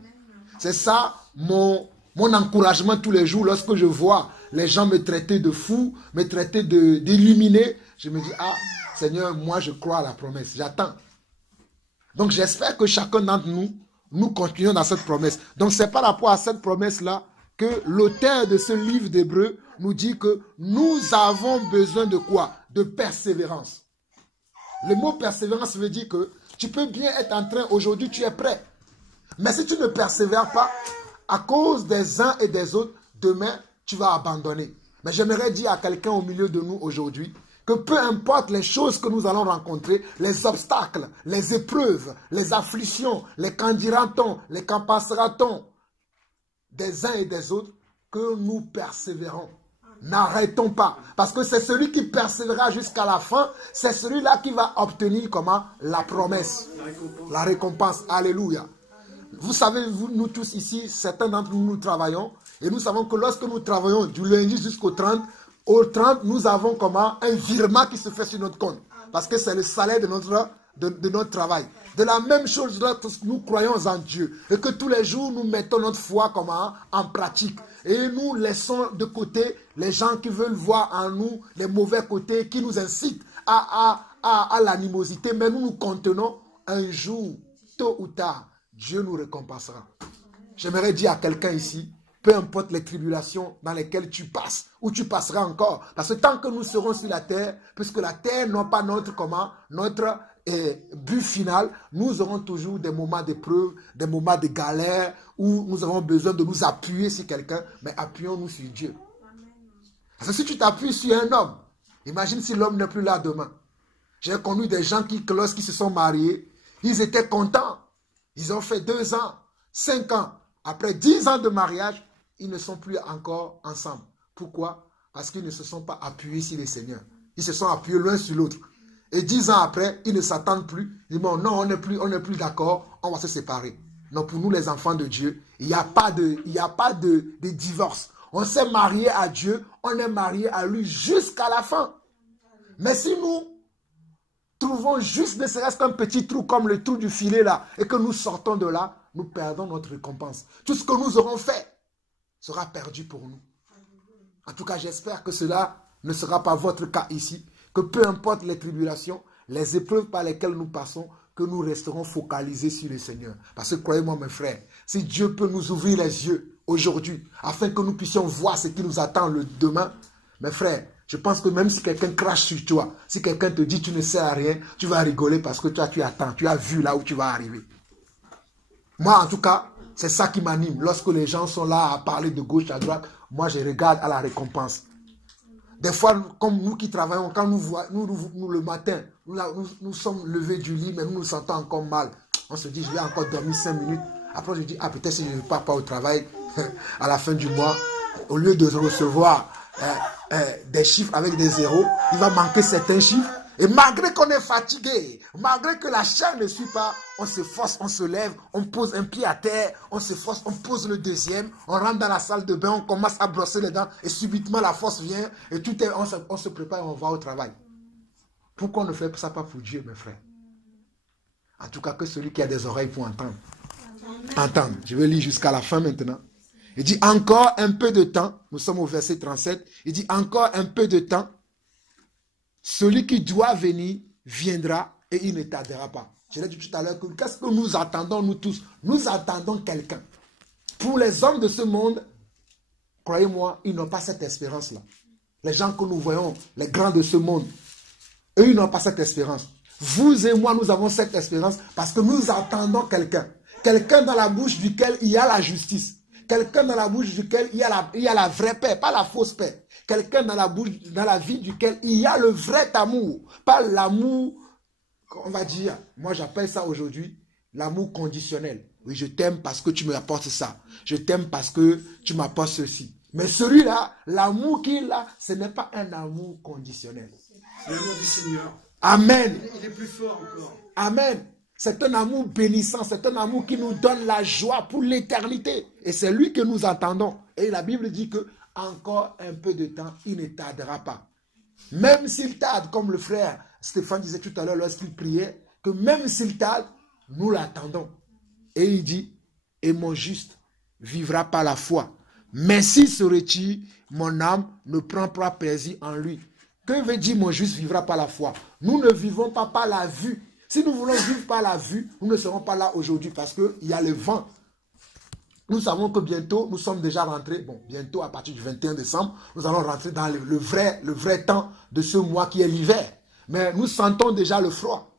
C'est ça mon encouragement tous les jours, lorsque je vois les gens me traiter de fou, me traiter d'illuminé, je me dis, ah, Seigneur, moi je crois à la promesse, j'attends. Donc j'espère que chacun d'entre nous continuons dans cette promesse. Donc c'est par rapport à cette promesse-là que l'auteur de ce livre d'Hébreux nous dit que nous avons besoin de quoi? De persévérance. Le mot persévérance veut dire que tu peux bien être en train, aujourd'hui tu es prêt. Mais si tu ne persévères pas, à cause des uns et des autres, demain, tu vas abandonner. Mais j'aimerais dire à quelqu'un au milieu de nous aujourd'hui que peu importe les choses que nous allons rencontrer, les obstacles, les épreuves, les afflictions, les qu'en dira-t-on, les qu'en passera-t-on, des uns et des autres, que nous persévérons. N'arrêtons pas. Parce que c'est celui qui persévérera jusqu'à la fin, c'est celui-là qui va obtenir comment? La promesse. La récompense. Alléluia. Vous savez, nous tous ici, certains d'entre nous, nous travaillons. Et nous savons que lorsque nous travaillons du lundi jusqu'au 30, au 30, nous avons comment? Un virement qui se fait sur notre compte. Parce que c'est le salaire de notre travail. De la même chose, nous croyons en Dieu. Et que tous les jours, nous mettons notre foi comment? En pratique. Et nous laissons de côté les gens qui veulent voir en nous les mauvais côtés, qui nous incitent à l'animosité. Mais nous nous contenons un jour, tôt ou tard, Dieu nous récompensera. J'aimerais dire à quelqu'un ici, peu importe les tribulations dans lesquelles tu passes, ou tu passeras encore, parce que tant que nous serons sur la terre, puisque la terre n'a pas notre but final, nous aurons toujours des moments d'épreuve, des moments de galère, où nous avons besoin de nous appuyer sur quelqu'un, mais appuyons-nous sur Dieu. Parce que si tu t'appuies sur un homme, imagine si l'homme n'est plus là demain. J'ai connu des gens qui, lorsqu'ils se sont mariés, ils étaient contents. Ils ont fait 2 ans, 5 ans. Après 10 ans de mariage, ils ne sont plus encore ensemble. Pourquoi? Parce qu'ils ne se sont pas appuyés sur le Seigneur. Ils se sont appuyés l'un sur l'autre. Et 10 ans après, ils ne s'attendent plus. Ils disent, bon, non, on n'est plus d'accord, on va se séparer. Non, pour nous les enfants de Dieu, il n'y a pas de divorce. On s'est marié à Dieu, on est marié à lui jusqu'à la fin. Mais si nous trouvons juste ne serait-ce qu'un petit trou comme le trou du filet là, et que nous sortons de là, nous perdons notre récompense. Tout ce que nous aurons fait sera perdu pour nous. En tout cas, j'espère que cela ne sera pas votre cas ici, que peu importe les tribulations, les épreuves par lesquelles nous passons, que nous resterons focalisés sur le Seigneur. Parce que croyez-moi mes frères, si Dieu peut nous ouvrir les yeux aujourd'hui, afin que nous puissions voir ce qui nous attend le demain, mes frères, je pense que même si quelqu'un crache sur toi, si quelqu'un te dit tu ne sers à rien, tu vas rigoler parce que toi tu attends, tu as vu là où tu vas arriver. Moi en tout cas, c'est ça qui m'anime. Lorsque les gens sont là à parler de gauche à droite, moi je regarde à la récompense. Des fois, comme nous qui travaillons, quand nous le matin, nous sommes levés du lit, mais nous nous sentons encore mal. On se dit, je vais encore dormir 5 minutes. Après, je dis, ah peut-être si je ne pars pas au travail à la fin du mois, au lieu de recevoir des chiffres avec des zéros, il va manquer certains chiffres. Et malgré qu'on est fatigué, malgré que la chair ne suit pas, on se force, on se lève, on pose un pied à terre, on se force, on pose le deuxième, on rentre dans la salle de bain, on commence à brosser les dents et subitement la force vient et tout est, on se prépare et on va au travail. Pourquoi on ne fait ça pas pour Dieu, mes frères? En tout cas, que celui qui a des oreilles pour entendre. entendre. Je vais lire jusqu'à la fin maintenant. Il dit encore un peu de temps. Nous sommes au verset 37. Il dit encore un peu de temps. Celui qui doit venir viendra et il ne tardera pas. Je l'ai dit tout à l'heure, qu'est-ce que nous attendons nous tous? Nous attendons quelqu'un. Pour les hommes de ce monde, croyez-moi, ils n'ont pas cette espérance-là. Les gens que nous voyons, les grands de ce monde, eux, ils n'ont pas cette espérance. Vous et moi, nous avons cette espérance parce que nous attendons quelqu'un. Quelqu'un dans la bouche duquel il y a la justice. Quelqu'un dans la bouche duquel il y a la vraie paix, pas la fausse paix. Quelqu'un dans la vie duquel il y a le vrai amour, pas l'amour, on va dire, moi j'appelle ça aujourd'hui l'amour conditionnel. Oui, je t'aime parce que tu me apportes ça. Je t'aime parce que tu m'apportes ceci. Mais celui-là, l'amour qu'il a, ce n'est pas un amour conditionnel. C'est l'amour du Seigneur. Amen. Il est plus fort encore. Amen. C'est un amour bénissant, c'est un amour qui nous donne la joie pour l'éternité. Et c'est lui que nous attendons. Et la Bible dit que encore un peu de temps, il ne tardera pas. Même s'il tarde, comme le frère Stéphane disait tout à l'heure lorsqu'il priait, que même s'il tarde, nous l'attendons. Et il dit, et mon juste vivra par la foi. Mais s'il se retire, mon âme ne prend pas plaisir en lui. Que veut dire mon juste vivra par la foi? Nous ne vivons pas par la vue. Si nous voulons vivre par la vue, nous ne serons pas là aujourd'hui parce qu'il y a le vent. Nous savons que bientôt, nous sommes déjà rentrés, bon, bientôt à partir du 21 décembre, nous allons rentrer dans le vrai temps de ce mois qui est l'hiver. Mais nous sentons déjà le froid.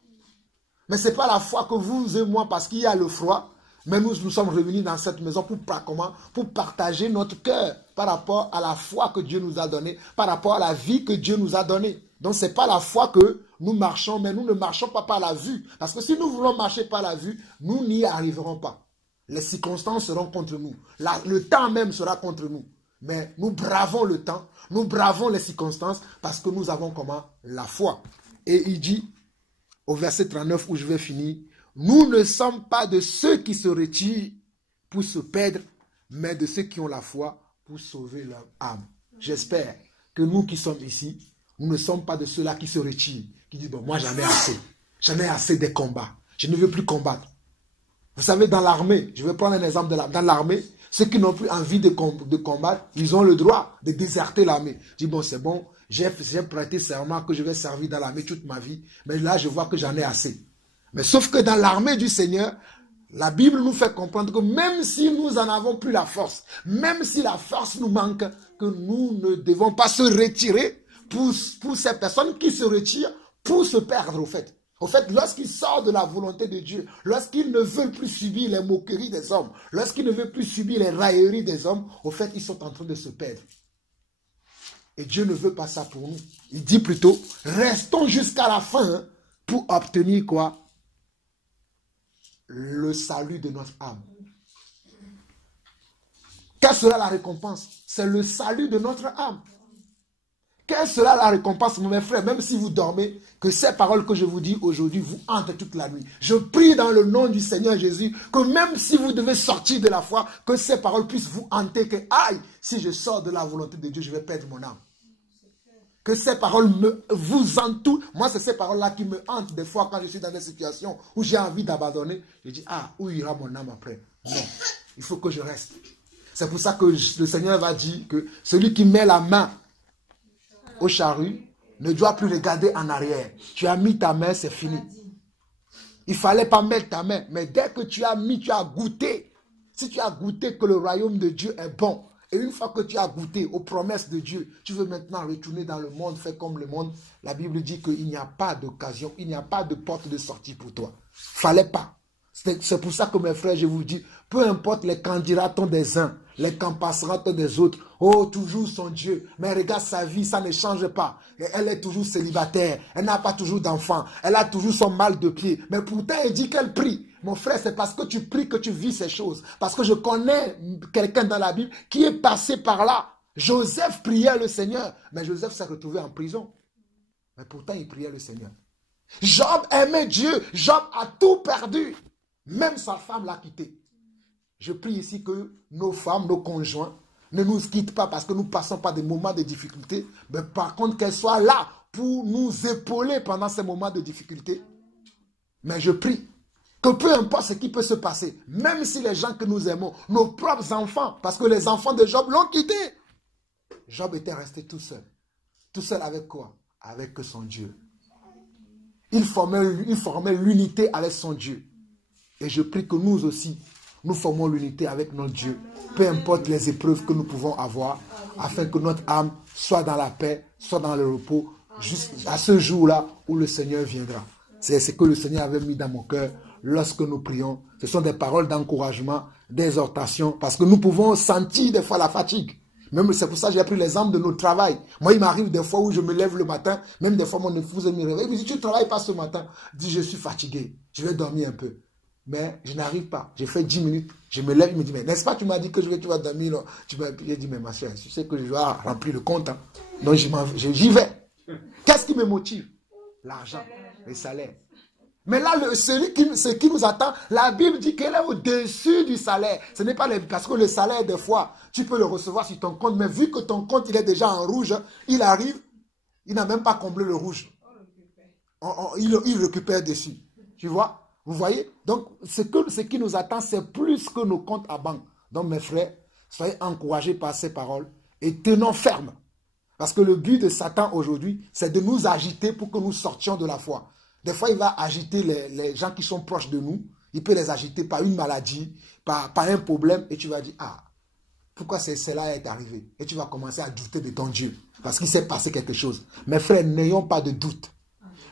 Mais ce n'est pas la foi que vous et moi, parce qu'il y a le froid, mais nous sommes revenus dans cette maison pour partager notre cœur par rapport à la foi que Dieu nous a donnée, par rapport à la vie que Dieu nous a donnée. Donc ce n'est pas la foi que nous marchons, mais nous ne marchons pas par la vue. Parce que si nous voulons marcher par la vue, nous n'y arriverons pas. Les circonstances seront contre nous. Le temps même sera contre nous. Mais nous bravons le temps, nous bravons les circonstances parce que nous avons comment? La foi. Et il dit, au verset 39 où je vais finir, nous ne sommes pas de ceux qui se retirent pour se perdre, mais de ceux qui ont la foi pour sauver leur âme. J'espère que nous qui sommes ici, nous ne sommes pas de ceux-là qui se retirent, qui disent, bon, moi j'en ai assez. J'en ai assez des combats. Je ne veux plus combattre. Vous savez, dans l'armée, je vais prendre un exemple, dans l'armée, ceux qui n'ont plus envie de combattre, ils ont le droit de déserter l'armée. Je dis, bon, c'est bon, j'ai prêté serment que je vais servir dans l'armée toute ma vie, mais là, je vois que j'en ai assez. Mais sauf que dans l'armée du Seigneur, la Bible nous fait comprendre que même si nous n'en avons plus la force, même si la force nous manque, que nous ne devons pas se retirer pour ces personnes qui se retirent pour se perdre, au fait. Au fait, lorsqu'ils sortent de la volonté de Dieu, lorsqu'ils ne veulent plus subir les moqueries des hommes, lorsqu'ils ne veulent plus subir les railleries des hommes, au fait, ils sont en train de se perdre. Et Dieu ne veut pas ça pour nous. Il dit plutôt, restons jusqu'à la fin pour obtenir quoi? Le salut de notre âme. Quelle sera la récompense? C'est le salut de notre âme. Quelle sera la récompense, mes frères, même si vous dormez, que ces paroles que je vous dis aujourd'hui vous hantent toute la nuit. Je prie dans le nom du Seigneur Jésus, que même si vous devez sortir de la foi, que ces paroles puissent vous hanter, que aïe, si je sors de la volonté de Dieu, je vais perdre mon âme. Que ces paroles vous entourent. Moi, c'est ces paroles-là qui me hantent des fois quand je suis dans des situations où j'ai envie d'abandonner. Je dis, ah, où ira mon âme après? Non, il faut que je reste. C'est pour ça que le Seigneur va dire que celui qui met la main au charrue ne doit plus regarder en arrière. Tu as mis ta main, c'est fini. Il ne fallait pas mettre ta main. Mais dès que tu as mis, tu as goûté. Si tu as goûté que le royaume de Dieu est bon, et une fois que tu as goûté aux promesses de Dieu, tu veux maintenant retourner dans le monde, faire comme le monde, la Bible dit qu'il n'y a pas d'occasion, il n'y a pas de porte de sortie pour toi. Fallait pas. C'est pour ça que mes frères, je vous dis, peu importe les candidatons des uns, les campasseratons des autres, oh, toujours son Dieu, mais regarde sa vie, ça ne change pas. Et elle est toujours célibataire, elle n'a pas toujours d'enfants, elle a toujours son mal de pied, mais pourtant elle dit qu'elle prie. Mon frère, c'est parce que tu pries que tu vis ces choses. Parce que je connais quelqu'un dans la Bible qui est passé par là. Joseph priait le Seigneur, mais Joseph s'est retrouvé en prison. Mais pourtant, il priait le Seigneur. Job aimait Dieu, Job a tout perdu. Même sa femme l'a quitté. Je prie ici que nos femmes, nos conjoints, ne nous quittent pas parce que nous passons par des moments de difficulté, mais par contre qu'elles soient là pour nous épauler pendant ces moments de difficulté. Mais je prie Que peu importe ce qui peut se passer, même si les gens que nous aimons, nos propres enfants, parce que les enfants de Job l'ont quitté. Job était resté tout seul. Tout seul avec quoi? Avec son Dieu. Il formait l'unité avec son Dieu. Et je prie que nous aussi, nous formons l'unité avec notre Dieu. Peu importe les épreuves que nous pouvons avoir, afin que notre âme soit dans la paix, soit dans le repos, jusqu'à ce jour-là où le Seigneur viendra. C'est ce que le Seigneur avait mis dans mon cœur lorsque nous prions. Ce sont des paroles d'encouragement, d'exhortation, parce que nous pouvons sentir des fois la fatigue. Même c'est pour ça que j'ai pris l'exemple de notre travail. Moi, il m'arrive des fois où je me lève le matin, même des fois mon épouse me réveille. Il me dit, tu ne travailles pas ce matin. Je dis, je suis fatigué, je vais dormir un peu. Mais je n'arrive pas. J'ai fait 10 minutes, je me lève, il me dit, mais n'est-ce pas, tu m'as dit que tu vas dormir. Non. J'ai dit, mais ma chère, tu sais que je dois remplir le compte. Hein. Donc j'y vais. Qu'est-ce qui me motive? L'argent, le salaire. Mais là, ce qui nous attend, la Bible dit qu'elle est au-dessus du salaire. Ce n'est pas parce que le salaire, des fois, tu peux le recevoir sur ton compte, mais vu que ton compte, il est déjà en rouge, il arrive, il n'a même pas comblé le rouge. Il récupère dessus. Tu vois? Vous voyez? Donc, ce qui nous attend, c'est plus que nos comptes à banque. Donc, mes frères, soyez encouragés par ces paroles et tenons ferme. Parce que le but de Satan aujourd'hui, c'est de nous agiter pour que nous sortions de la foi. Des fois, il va agiter les gens qui sont proches de nous. Il peut les agiter par une maladie, par un problème. Et tu vas dire, ah, pourquoi cela est arrivé? Et tu vas commencer à douter de ton Dieu. Parce qu'il s'est passé quelque chose. Mes frères, n'ayons pas de doute.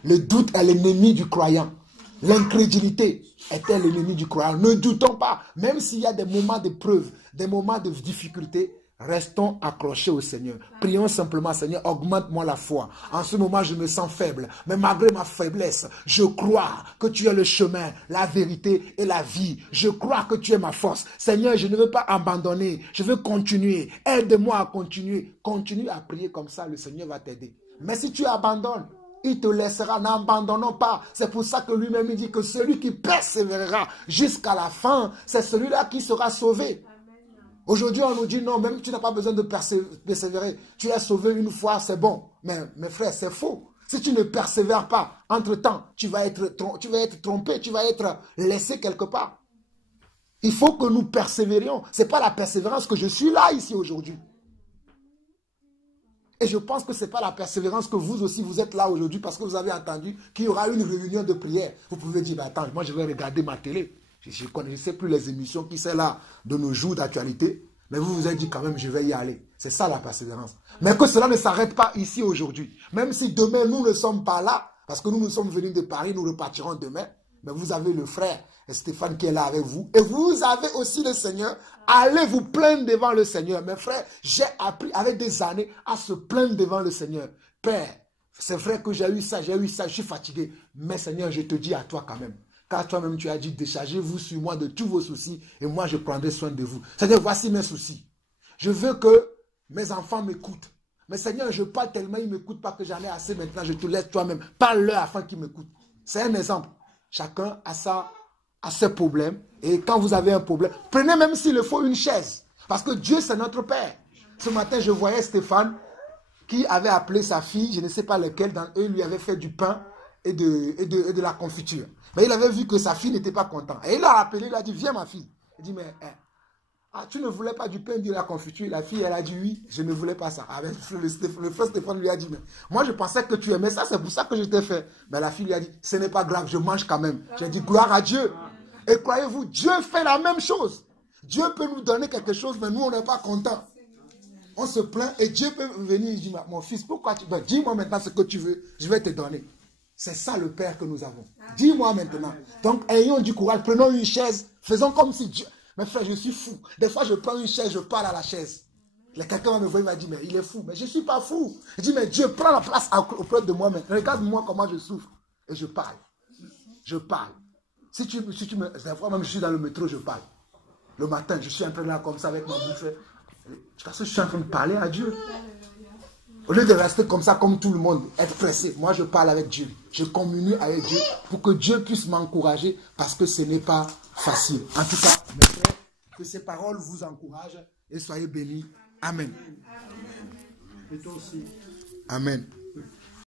Le doute est l'ennemi du croyant. L'incrédulité était l'ennemi du croyant. Ne doutons pas. Même s'il y a des moments de preuve, des moments de difficulté, restons accrochés au Seigneur. Prions simplement, Seigneur, augmente-moi la foi. En ce moment, je me sens faible. Mais malgré ma faiblesse, je crois que tu es le chemin, la vérité et la vie. Je crois que tu es ma force. Seigneur, je ne veux pas abandonner. Je veux continuer. Aide-moi à continuer. Continue à prier comme ça, le Seigneur va t'aider. Mais si tu abandonnes, il te laissera. N'abandonnons pas. C'est pour ça que lui-même dit que celui qui persévérera jusqu'à la fin, c'est celui-là qui sera sauvé. Aujourd'hui, on nous dit non, même tu n'as pas besoin de persévérer. Tu es sauvé une fois, c'est bon. Mais mes frères, c'est faux. Si tu ne persévères pas, entre-temps, tu vas être trompé, tu vas être laissé quelque part. Il faut que nous persévérions. Ce n'est pas la persévérance que je suis là ici aujourd'hui. Et je pense que ce n'est pas la persévérance que vous aussi, vous êtes là aujourd'hui parce que vous avez entendu qu'il y aura une réunion de prière. Vous pouvez dire, bah, attends, moi je vais regarder ma télé. Je ne sais plus les émissions qui sont là de nos jours d'actualité. Mais vous vous êtes dit quand même, je vais y aller. C'est ça la persévérance. Mais que cela ne s'arrête pas ici aujourd'hui. Même si demain nous ne sommes pas là, parce que nous sommes venus de Paris, nous repartirons demain. Mais vous avez le frère Stéphane qui est là avec vous. Et vous avez aussi le Seigneur. Allez vous plaindre devant le Seigneur. Mes frères, j'ai appris avec des années à se plaindre devant le Seigneur. Père, c'est vrai que j'ai eu ça, je suis fatigué. Mais Seigneur, je te dis à toi quand même. Car toi-même tu as dit, déchargez-vous sur moi de tous vos soucis et moi je prendrai soin de vous. Seigneur, voici mes soucis. Je veux que mes enfants m'écoutent. Mais Seigneur, je parle tellement, ils ne m'écoutent pas que j'en ai assez maintenant. Je te laisse toi-même. Parle-leur afin qu'ils m'écoutent. C'est un exemple. Chacun a ses problèmes. Et quand vous avez un problème, prenez même s'il le faut une chaise. Parce que Dieu, c'est notre Père. Ce matin, je voyais Stéphane qui avait appelé sa fille, je ne sais pas lequel, eux lui avait fait du pain et de la confiture. Mais il avait vu que sa fille n'était pas contente. Et il l'a appelé, il a dit, viens ma fille. Il dit, mais tu ne voulais pas du pain et de la confiture? La fille, elle a dit, oui, je ne voulais pas ça. Le frère Stéphane lui a dit, mais moi je pensais que tu aimais ça, c'est pour ça que je t'ai fait. Mais la fille lui a dit, ce n'est pas grave, je mange quand même. J'ai dit, gloire à Dieu. Et croyez-vous, Dieu fait la même chose. Dieu peut nous donner quelque chose, mais nous, on n'est pas contents. On se plaint et Dieu peut venir et dire, mon fils, pourquoi tu veux? Dis-moi maintenant ce que tu veux, je vais te donner. C'est ça le Père que nous avons. Dis-moi maintenant. Donc, ayons du courage, prenons une chaise, faisons comme si Dieu... Mais frère, je suis fou. Des fois, je prends une chaise, je parle à la chaise. Quelqu'un va me voir, il va dire, mais il est fou. Mais je ne suis pas fou. Je dis, mais Dieu, prends la place auprès de moi. Mais regarde-moi comment je souffre. Et je parle. Je parle. Si tu me... Des fois, même je suis dans le métro, je parle. Le matin, je suis en train de là comme ça avec ma bouche. Parce que je suis en train de parler à Dieu. Au lieu de rester comme ça, comme tout le monde, être pressé, moi je parle avec Dieu. Je communie avec Dieu pour que Dieu puisse m'encourager parce que ce n'est pas facile. En tout cas, mes frères, que ces paroles vous encouragent et soyez bénis. Amen. Et toi aussi. Amen.